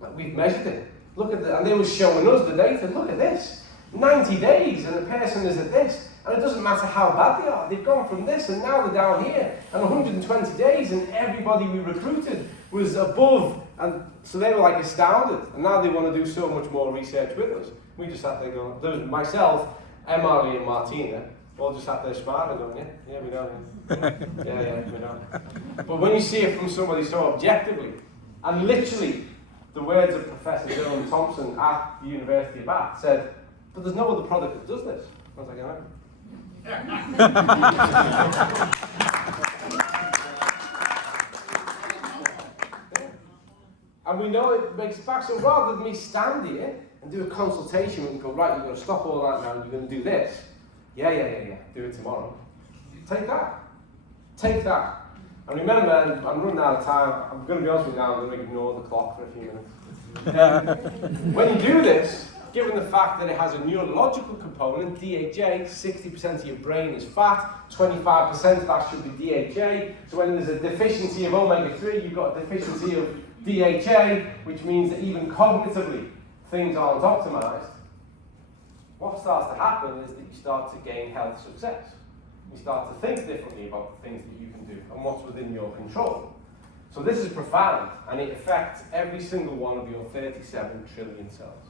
Like, we've measured it. Look at and they were showing us the data. Look at this. 90 days and the person is at this. And it doesn't matter how bad they are. They've gone from this and now they're down here. And 120 days and everybody we recruited was above. And so they were like astounded. And now they want to do so much more research with us. We just sat there going, there was myself, Emily and Martina, all just sat there smiling going, yeah, we know. Yeah, we know. But when you see it from somebody so objectively, and literally, the words of Professor Dylan Thompson at the University of Bath said, but there's no other product that does this. I was like, I know. And we know it makes it back, so rather than me stand here and do a consultation and go, right, you're going to stop all that now and you're going to do this. Yeah, do it tomorrow. Take that. Take that. And remember, I'm running out of time, I'm going to be honest with you now, I'm going to ignore the clock for a few minutes. When you do this, given the fact that it has a neurological component, DHA, 60% of your brain is fat, 25% of that should be DHA, so when there's a deficiency of omega-3, you've got a deficiency of DHA, which means that even cognitively, things aren't optimized. What starts to happen is that you start to gain health success. You start to think differently about the things that you can do and what's within your control. So this is profound, and it affects every single one of your 37 trillion cells.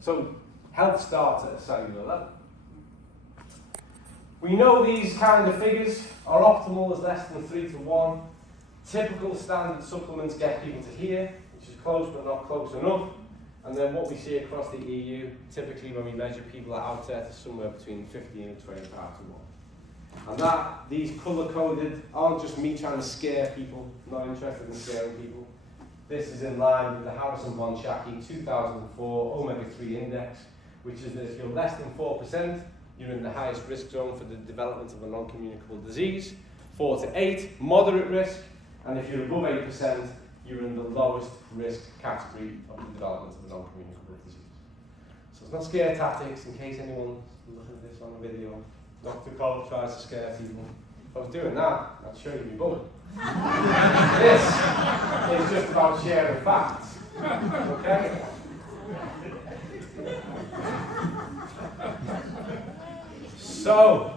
So health starts at a cellular level. We know these kind of figures are optimal as less than 3 to 1. Typical standard supplements get people to here, which is close but not close enough. And then what we see across the EU, typically when we measure people are out there to somewhere between 15 and 25 to 1. And these colour-coded aren't just me trying to scare people, I'm not interested in scaring people. This is in line with the Harrison-Bonshaki 2004 omega-3 index, which is that if you're less than 4%, you're in the highest risk zone for the development of a non-communicable disease. 4 to 8, moderate risk, and if you're above 8%, you're in the lowest risk category of the development of a non-communicable disease. So it's not scare tactics, in case anyone's looking at this on a video. Dr. Cole tries to scare people. If I was doing that, I'd show you my bullet. This is just about sharing facts. Okay? So,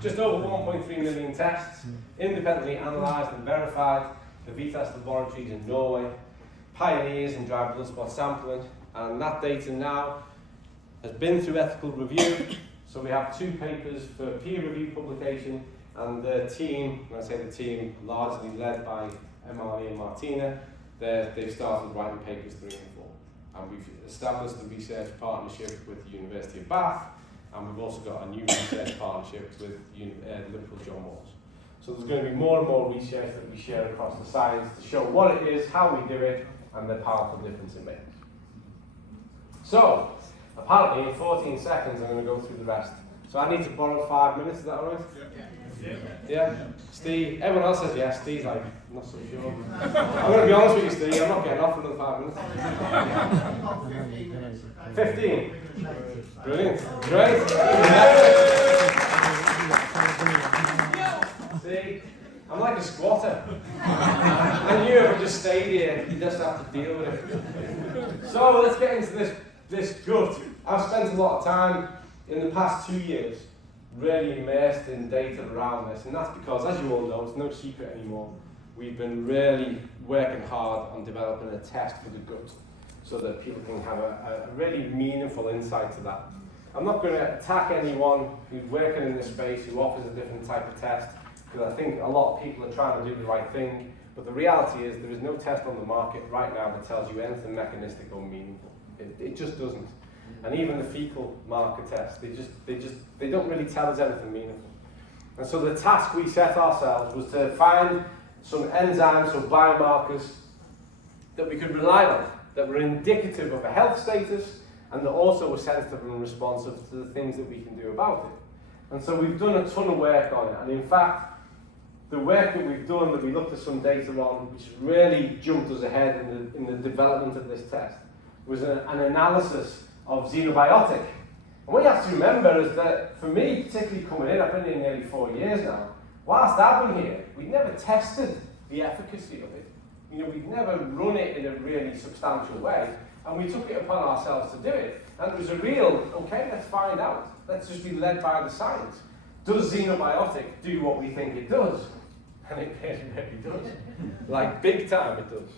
just over 1.3 million tests, independently analysed and verified. The VITAS laboratories in Norway, pioneers in dry blood spot sampling, and that data now has been through ethical review. So we have 2 papers for peer review publication, and the team, when I say the team, largely led by Emily and Martina, they've started writing papers 3 and And we've established a research partnership with the University of Bath, and we've also got a new research partnership with Liverpool John Moores. So there's going to be more and more research that we share across the science to show what it is, how we do it, and the powerful difference it makes. So, apparently in 14 seconds I'm going to go through the rest. So I need to borrow 5 minutes, is that alright? Yeah? Steve, everyone else says yes, Steve's like, not so sure. I'm going to be honest with you, Steve, I'm not getting off for another 5 minutes. 15. Brilliant. Great. See, I'm like a squatter. I knew if I just stayed here, you just have to deal with it. So let's get into this gut. I've spent a lot of time in the past 2 years really immersed in data around this, and that's because, as you all know, it's no secret anymore, we've been really working hard on developing a test for the gut so that people can have a really meaningful insight to that. I'm not going to attack anyone who's working in this space who offers a different type of test, because I think a lot of people are trying to do the right thing, but the reality is there is no test on the market right now that tells you anything mechanistic or meaningful. It just doesn't. And even the fecal marker test, they don't really tell us anything meaningful. And so the task we set ourselves was to find some enzymes or biomarkers that we could rely on, that were indicative of a health status, and that also were sensitive and responsive to the things that we can do about it. And so we've done a ton of work on it, and in fact, the work that we've done, that we looked at some data on, which really jumped us ahead in the development of this test, was an analysis of xenobiotic. And what you have to remember is that, for me, particularly coming in, I've been in nearly 4 years now, whilst I've been here, we've never tested the efficacy of it. You know, we've never run it in a really substantial way, and we took it upon ourselves to do it. And it was a real, okay, let's find out. Let's just be led by the science. Does xenobiotic do what we think it does? And it really does. Like, big time it does.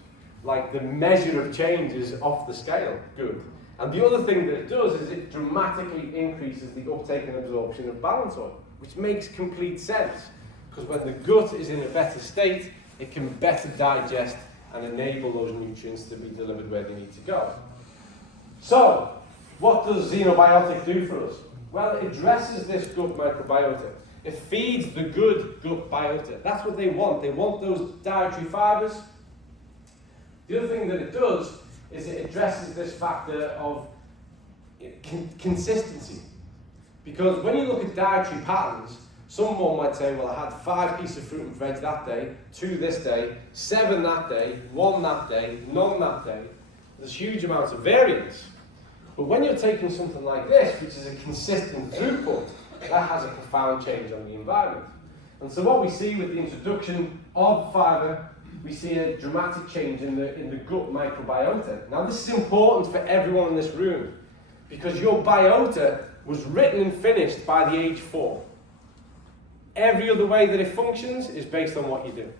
Like, the measure of change is off the scale. Good. And the other thing that it does is it dramatically increases the uptake and absorption of balance oil, which makes complete sense. Because when the gut is in a better state, it can better digest and enable those nutrients to be delivered where they need to go. So, what does xenobiotic do for us? Well, it addresses this gut microbiota. It feeds the good gut biota. That's what they want. They want those dietary fibers. The other thing that it does is it addresses this factor of consistency. Because when you look at dietary patterns, someone might say, well, I had 5 pieces of fruit and veg that day, 2 this day, 7 that day, 1 that day, none that day. There's huge amounts of variance. But when you're taking something like this, which is a consistent throughput, that has a profound change on the environment. And so what we see with the introduction of fibre, we see a dramatic change in the gut microbiota. Now this is important for everyone in this room, because your biota was written and finished by the age 4. Every other way that it functions is based on what you do.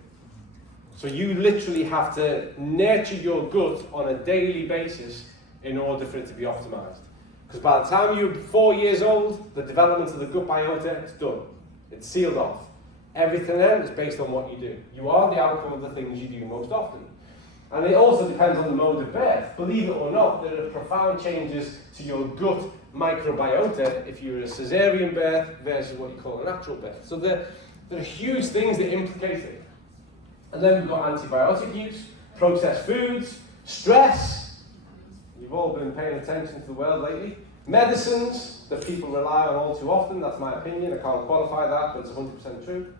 So you literally have to nurture your gut on a daily basis in order for it to be optimized. Because by the time you're 4 years old, the development of the gut biota is done. It's sealed off. Everything then is based on what you do. You are the outcome of the things you do most often. And it also depends on the mode of birth. Believe it or not, there are profound changes to your gut microbiota if you're a caesarean birth versus what you call a natural birth. So there are huge things that implicate it. And then we've got antibiotic use, processed foods, stress. You've all been paying attention to the world lately. Medicines that people rely on all too often, that's my opinion, I can't qualify that, but it's 100% true.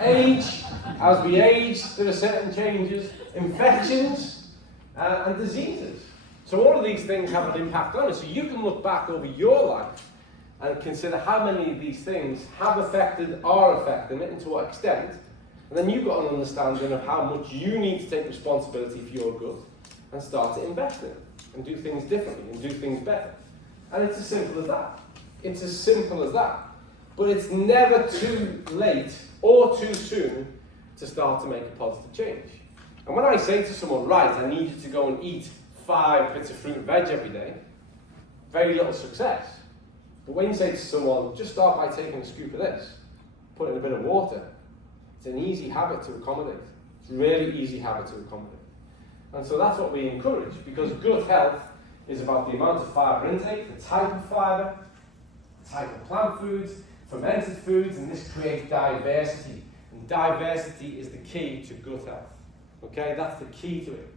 Age, as we age, there are certain changes. Infections and diseases. So all of these things have an impact on us. So you can look back over your life and consider how many of these things have affected, are affecting it, and to what extent. And then you've got an understanding of how much you need to take responsibility for your good and start to invest in it and do things differently and do things better. And it's as simple as that. It's as simple as that. But it's never too late or too soon to start to make a positive change. And when I say to someone, right, I need you to go and eat 5 bits of fruit and veg every day, very little success. But when you say to someone, just start by taking a scoop of this, put in a bit of water, it's an easy habit to accommodate. It's a really easy habit to accommodate. And so that's what we encourage, because gut health is about the amount of fibre intake, the type of fibre, the type of plant foods, fermented foods, and this creates diversity. And diversity is the key to gut health. Okay, that's the key to it.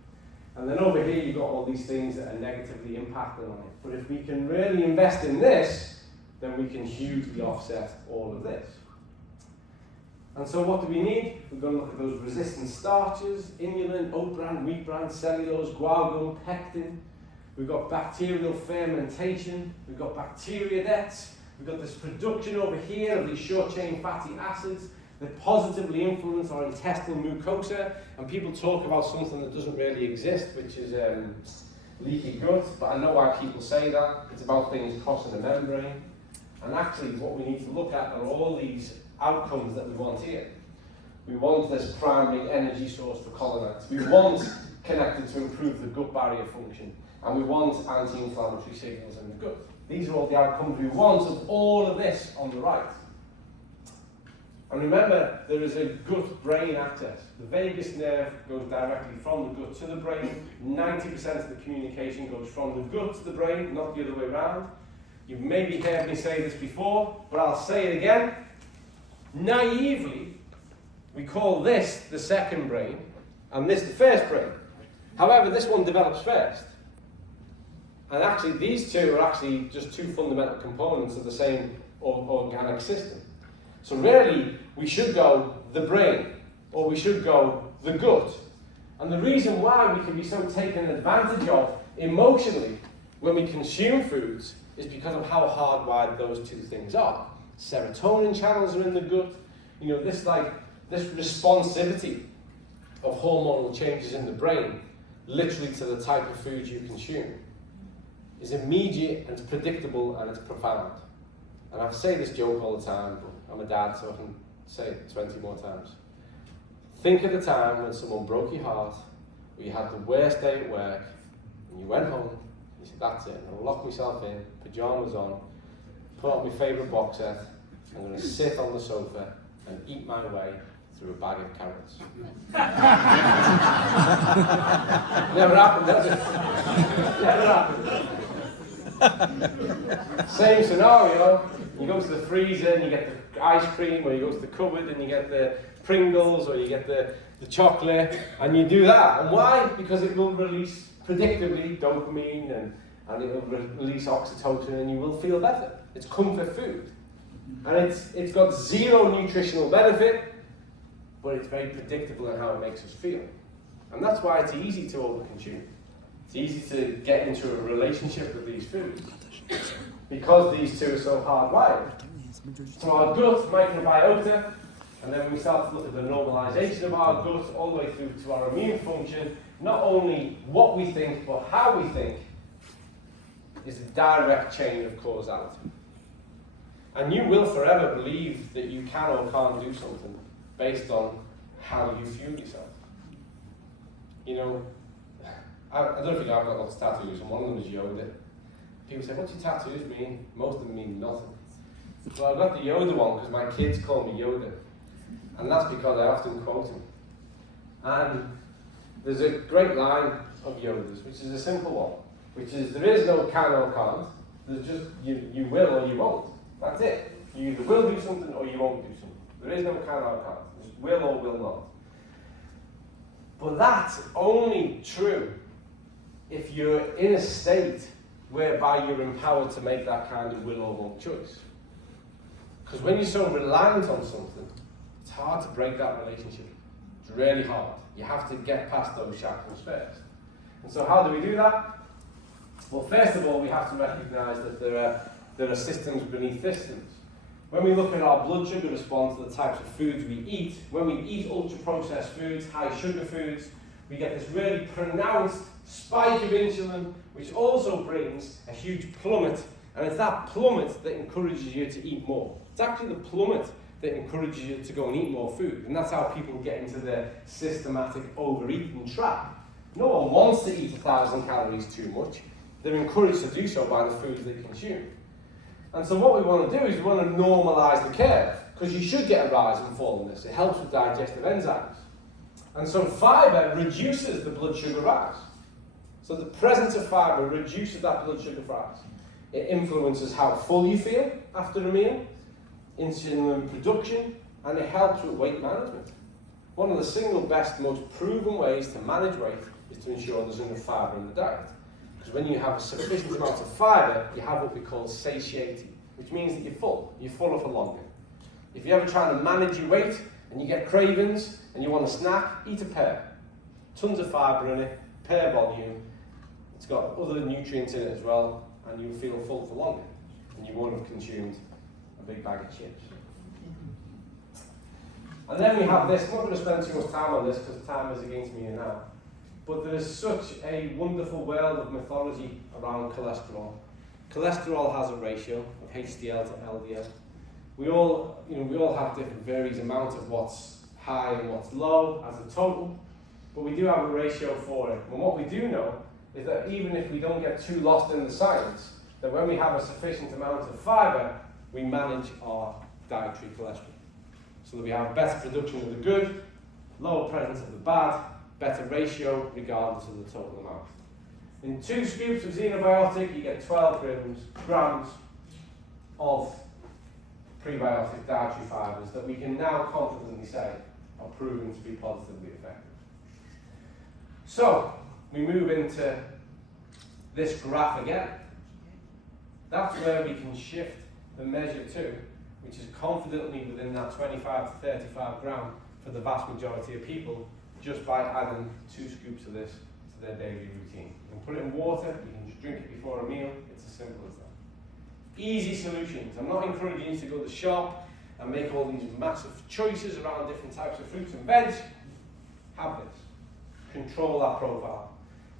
And then over here you've got all these things that are negatively impacting on it. But if we can really invest in this, then we can hugely offset all of this. And so what do we need? We're going to look at those resistant starches, inulin, oat bran, wheat bran, cellulose, guar gum, pectin. We've got bacterial fermentation. We've got bacteria deaths. We've got this production over here of these short-chain fatty acids that positively influence our intestinal mucosa. And people talk about something that doesn't really exist, which is leaky gut. But I know why people say that. It's about things crossing the membrane. And actually what we need to look at are all these outcomes that we want here. We want this primary energy source for colonites. We want connected to improve the gut barrier function. And we want anti-inflammatory signals in the gut. These are all the outcomes we want of all of this on the right. And remember, there is a gut-brain axis. The vagus nerve goes directly from the gut to the brain. 90% of the communication goes from the gut to the brain, not the other way around. You've maybe heard me say this before, but I'll say it again. Naively, we call this the second brain, and this the first brain. However, this one develops first. And actually, these two are actually just two fundamental components of the same organic system. So really, we should go the brain, or we should go the gut. And the reason why we can be so taken advantage of emotionally when we consume foods is because of how hardwired those two things are. Serotonin channels are in the gut. You know, this responsivity of hormonal changes in the brain, literally to the type of food you consume, is immediate and it's predictable and it's profound. And I say this joke all the time, but I'm a dad, so I can say it 20 more times. Think of the time when someone broke your heart, or you had the worst day at work, and you went home, and you said, that's it, I'm gonna lock myself in, pajamas on, put on my favourite box set, I'm gonna sit on the sofa and eat my way through a bag of carrots. Never happened, does it? Never happened. Same scenario. You go to the freezer and you get the ice cream, or you go to the cupboard and you get the Pringles, or you get the chocolate, and you do that. And why? Because it will release, predictably, dopamine, and it will release oxytocin, and you will feel better. It's comfort food. And it's got zero nutritional benefit, but it's very predictable in how it makes us feel. And that's why it's easy to overconsume. It's easy to get into a relationship with these foods, because these two are so hardwired. So our gut microbiota, and then we start to look at the normalization of our gut all the way through to our immune function. Not only what we think, but how we think is a direct chain of causality. And you will forever believe that you can or can't do something based on how you fuel yourself. You know, I don't think I've got lots of tattoos, and one of them is Yoda. People say, what's your tattoos mean? Most of them mean nothing. Well, I've got the Yoda one because my kids call me Yoda. And that's because I often quote him. And there's a great line of Yoda's, which is a simple one, which is, there is no can or can't, there's just you will or you won't. That's it. You either will do something or you won't do something. There is no can or can't. There's will or will not. But that's only true if you're in a state whereby you're empowered to make that kind of will or won't choice. Because when you're so reliant on something, it's hard to break that relationship. It's really hard. You have to get past those shackles first. And so how do we do that? Well, first of all, we have to recognize that there are systems beneath systems. When we look at our blood sugar response to the types of foods we eat, when we eat ultra-processed foods, high sugar foods, we get this really pronounced spike of insulin, which also brings a huge plummet. And it's that plummet that encourages you to eat more. It's actually the plummet that encourages you to go and eat more food. And that's how people get into the systematic overeating trap. No one wants to eat 1,000 calories too much. They're encouraged to do so by the foods they consume. And so what we want to do is we want to normalise the curve, because you should get a rise and fall in this. It helps with digestive enzymes. And so fibre reduces the blood sugar rise. So the presence of fibre reduces that blood sugar rise. It influences how full you feel after a meal, insulin production, and it helps with weight management. One of the single best, most proven ways to manage weight is to ensure there's enough fibre in the diet. Because when you have a sufficient amount of fibre, you have what we call satiety, which means that you're fuller for longer. If you're ever trying to manage your weight and you get cravings and you want a snack, eat a pear. Tons of fibre in it, pear volume, it's got other nutrients in it as well, and you'll feel full for longer, and you won't have consumed a big bag of chips. And then we have this. I'm not going to spend too much time on this because time is against me now. But there is such a wonderful world of mythology around cholesterol. Cholesterol has a ratio of HDL to LDL. We all have different varies amounts of what's high and what's low as a total, but we do have a ratio for it. And what we do know is that even if we don't get too lost in the science, that when we have a sufficient amount of fibre, we manage our dietary cholesterol. So that we have better production of the good, lower presence of the bad, better ratio regardless of the total amount. In 2 scoops of xenobiotic, you get 12 grams of prebiotic dietary fibres that we can now confidently say are proven to be positively effective. So, we move into this graph again. That's where we can shift the measure to, which is confidently within that 25 to 35 gram for the vast majority of people, just by adding 2 scoops of this to their daily routine. You can put it in water, you can just drink it before a meal, it's as simple as that. Easy solutions. I'm not encouraging you to go to the shop and make all these massive choices around different types of fruits and veg. Have this. Control that profile.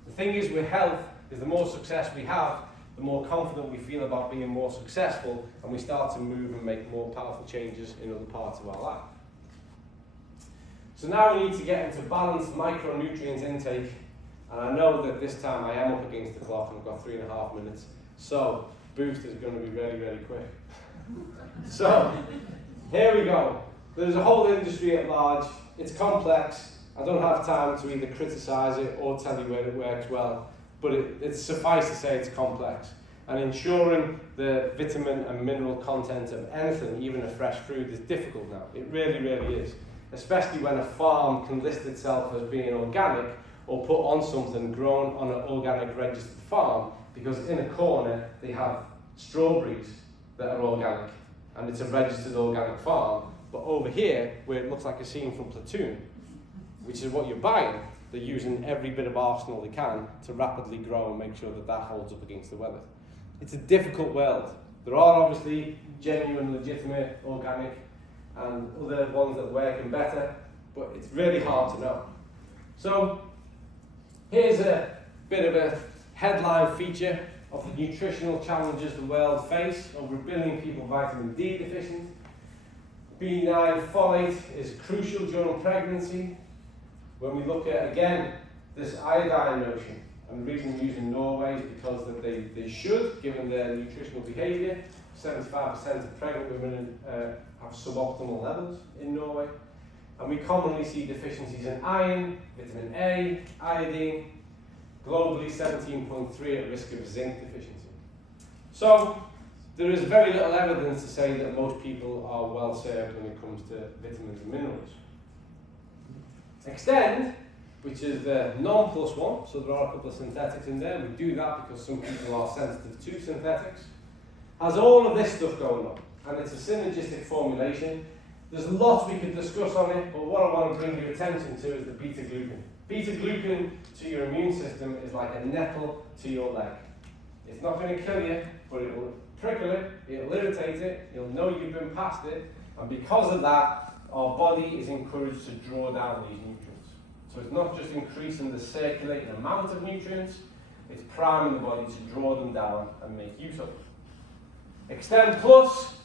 The thing is with health, is the more success we have, the more confident we feel about being more successful, and we start to move and make more powerful changes in other parts of our life. So now we need to get into balanced micronutrient intake, and I know that this time I am up against the clock and I've got 3.5 minutes, so boost is going to be really, really quick. So, here we go. There's a whole industry at large, it's complex. I don't have time to either criticise it or tell you where it works well, but it's suffice to say it's complex. And ensuring the vitamin and mineral content of anything, even a fresh fruit, is difficult now. It really, really is. Especially when a farm can list itself as being organic or put on something grown on an organic registered farm, because in a corner they have strawberries that are organic and it's a registered organic farm. But over here, where it looks like a scene from Platoon, which is what you're buying, they're using every bit of arsenal they can to rapidly grow and make sure that that holds up against the weather. It's a difficult world. There are obviously genuine, legitimate, organic, and other ones that work and better, but it's really hard to know. So, here's a bit of a headline feature of the nutritional challenges the world face. Over 1 billion people vitamin D deficient. B9 folate is crucial during pregnancy. When we look at, again, this iodine notion, and the reason we're using Norway is because that they should, given their nutritional behaviour. 75% of pregnant women have suboptimal levels in Norway. And we commonly see deficiencies in iron, vitamin A, iodine, globally 17.3 at risk of zinc deficiency. So, there is very little evidence to say that most people are well served when it comes to vitamins and minerals. Extend, which is the non-+1, so there are a couple of synthetics in there. We do that because some people are sensitive to synthetics. Has all of this stuff going on, and it's a synergistic formulation. There's lots we could discuss on it, but what I want to bring your attention to is the beta-glucan. Beta-glucan to your immune system is like a nettle to your leg. It's not going to kill you, but it will prickle it, it'll irritate it, you'll know you've been past it, and because of that, our body is encouraged to draw down these nutrients. So it's not just increasing the circulating amount of nutrients, it's priming the body to draw them down and make use of them. Extend Plus,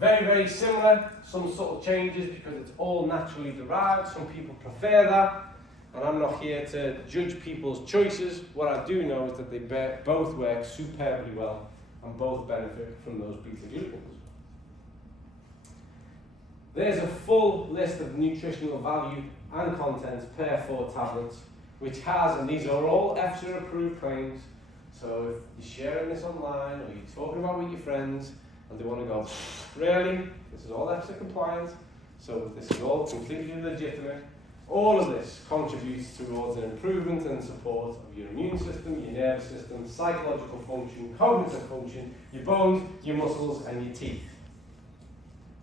very, very similar, some subtle changes because it's all naturally derived. Some people prefer that, and I'm not here to judge people's choices. What I do know is that they both work superbly well and both benefit from those beta-glucans. There's a full list of nutritional value and contents per 4 tablets, which has, and these are all EFSA approved claims, so if you're sharing this online or you're talking about with your friends and they want to go, really, this is all EFSA compliant, so this is all completely legitimate, all of this contributes towards an improvement and support of your immune system, your nervous system, psychological function, cognitive function, your bones, your muscles and your teeth.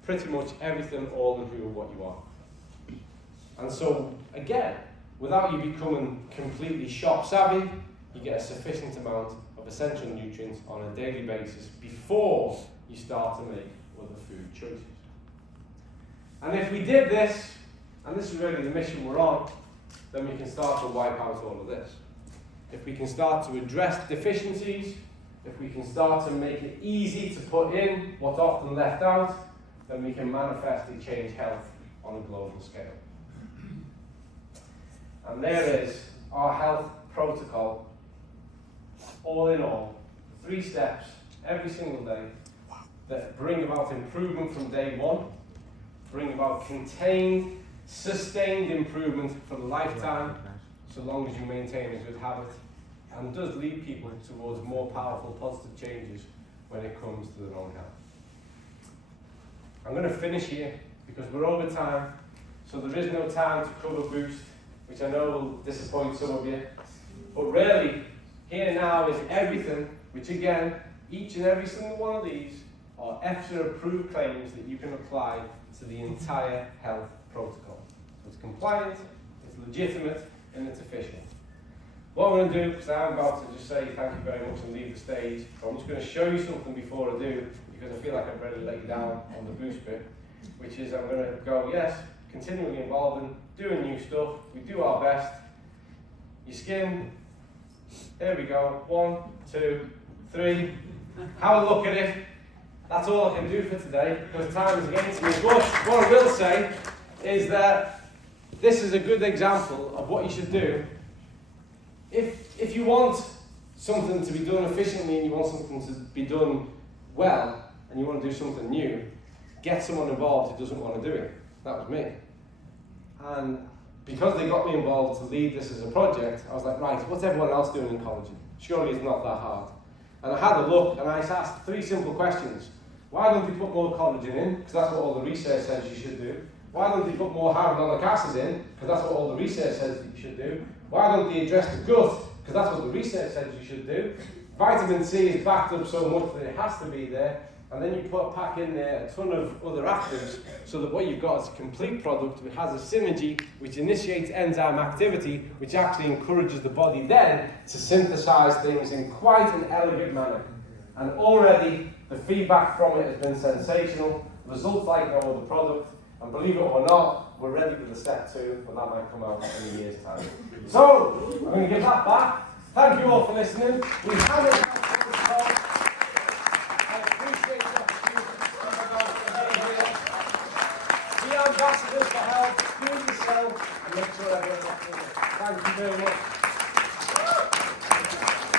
Pretty much everything, all in who and what you are. And so, again, without you becoming completely shop savvy, you get a sufficient amount of essential nutrients on a daily basis before you start to make other food choices. And if we did this, and this is really the mission we're on, then we can start to wipe out all of this. If we can start to address deficiencies, if we can start to make it easy to put in what's often left out, then we can manifestly change health on a global scale. And there is our health protocol, all in all, 3 steps every single day that bring about improvement from day one, bring about contained, sustained improvement for the lifetime, so long as you maintain a good habit, and does lead people towards more powerful, positive changes when it comes to their own health. I'm going to finish here because we're over time, so there is no time to cover Boost, which I know will disappoint some of you. But really, here now is everything, which again, each and every single one of these are EFSA approved claims that you can apply to the entire health protocol. So it's compliant, it's legitimate, and it's efficient. What I'm going to do, because I'm about to just say thank you very much and leave the stage, I'm just going to show you something before I do, because I feel like I've really let you down on the Boost bit, which is I'm going to go, yes, continually involving, doing new stuff, we do our best. Your skin, there we go, 1, 2, 3, have a look at it. That's all I can do for today, because time is against me. But what I will say is that this is a good example of what you should do. If you want something to be done efficiently and you want something to be done well, and you want to do something new, get someone involved who doesn't want to do it. That was me. And because they got me involved to lead this as a project, I was like, right, what's everyone else doing in collagen? Surely it's not that hard. And I had a look and I asked 3 simple questions. Why don't you put more collagen in? Because that's what all the research says you should do. Why don't you put more hyaluronic acid in? Because that's what all the research says that you should do. Why don't you address the gut? Because that's what the research says you should do. Vitamin C is backed up so much that it has to be there. And then you pack in there a ton of other actives so that what you've got is a complete product which has a synergy which initiates enzyme activity, which actually encourages the body then to synthesize things in quite an elegant manner. And already the feedback from it has been sensational, results like no other product, and believe it or not, we're ready for the step 2, but that might come out in a year's time. So, I'm going to give that back. Thank you all for listening. We have it. Ambassadors for health, do it yourself, and make sure everyone's happy. Thank you very much.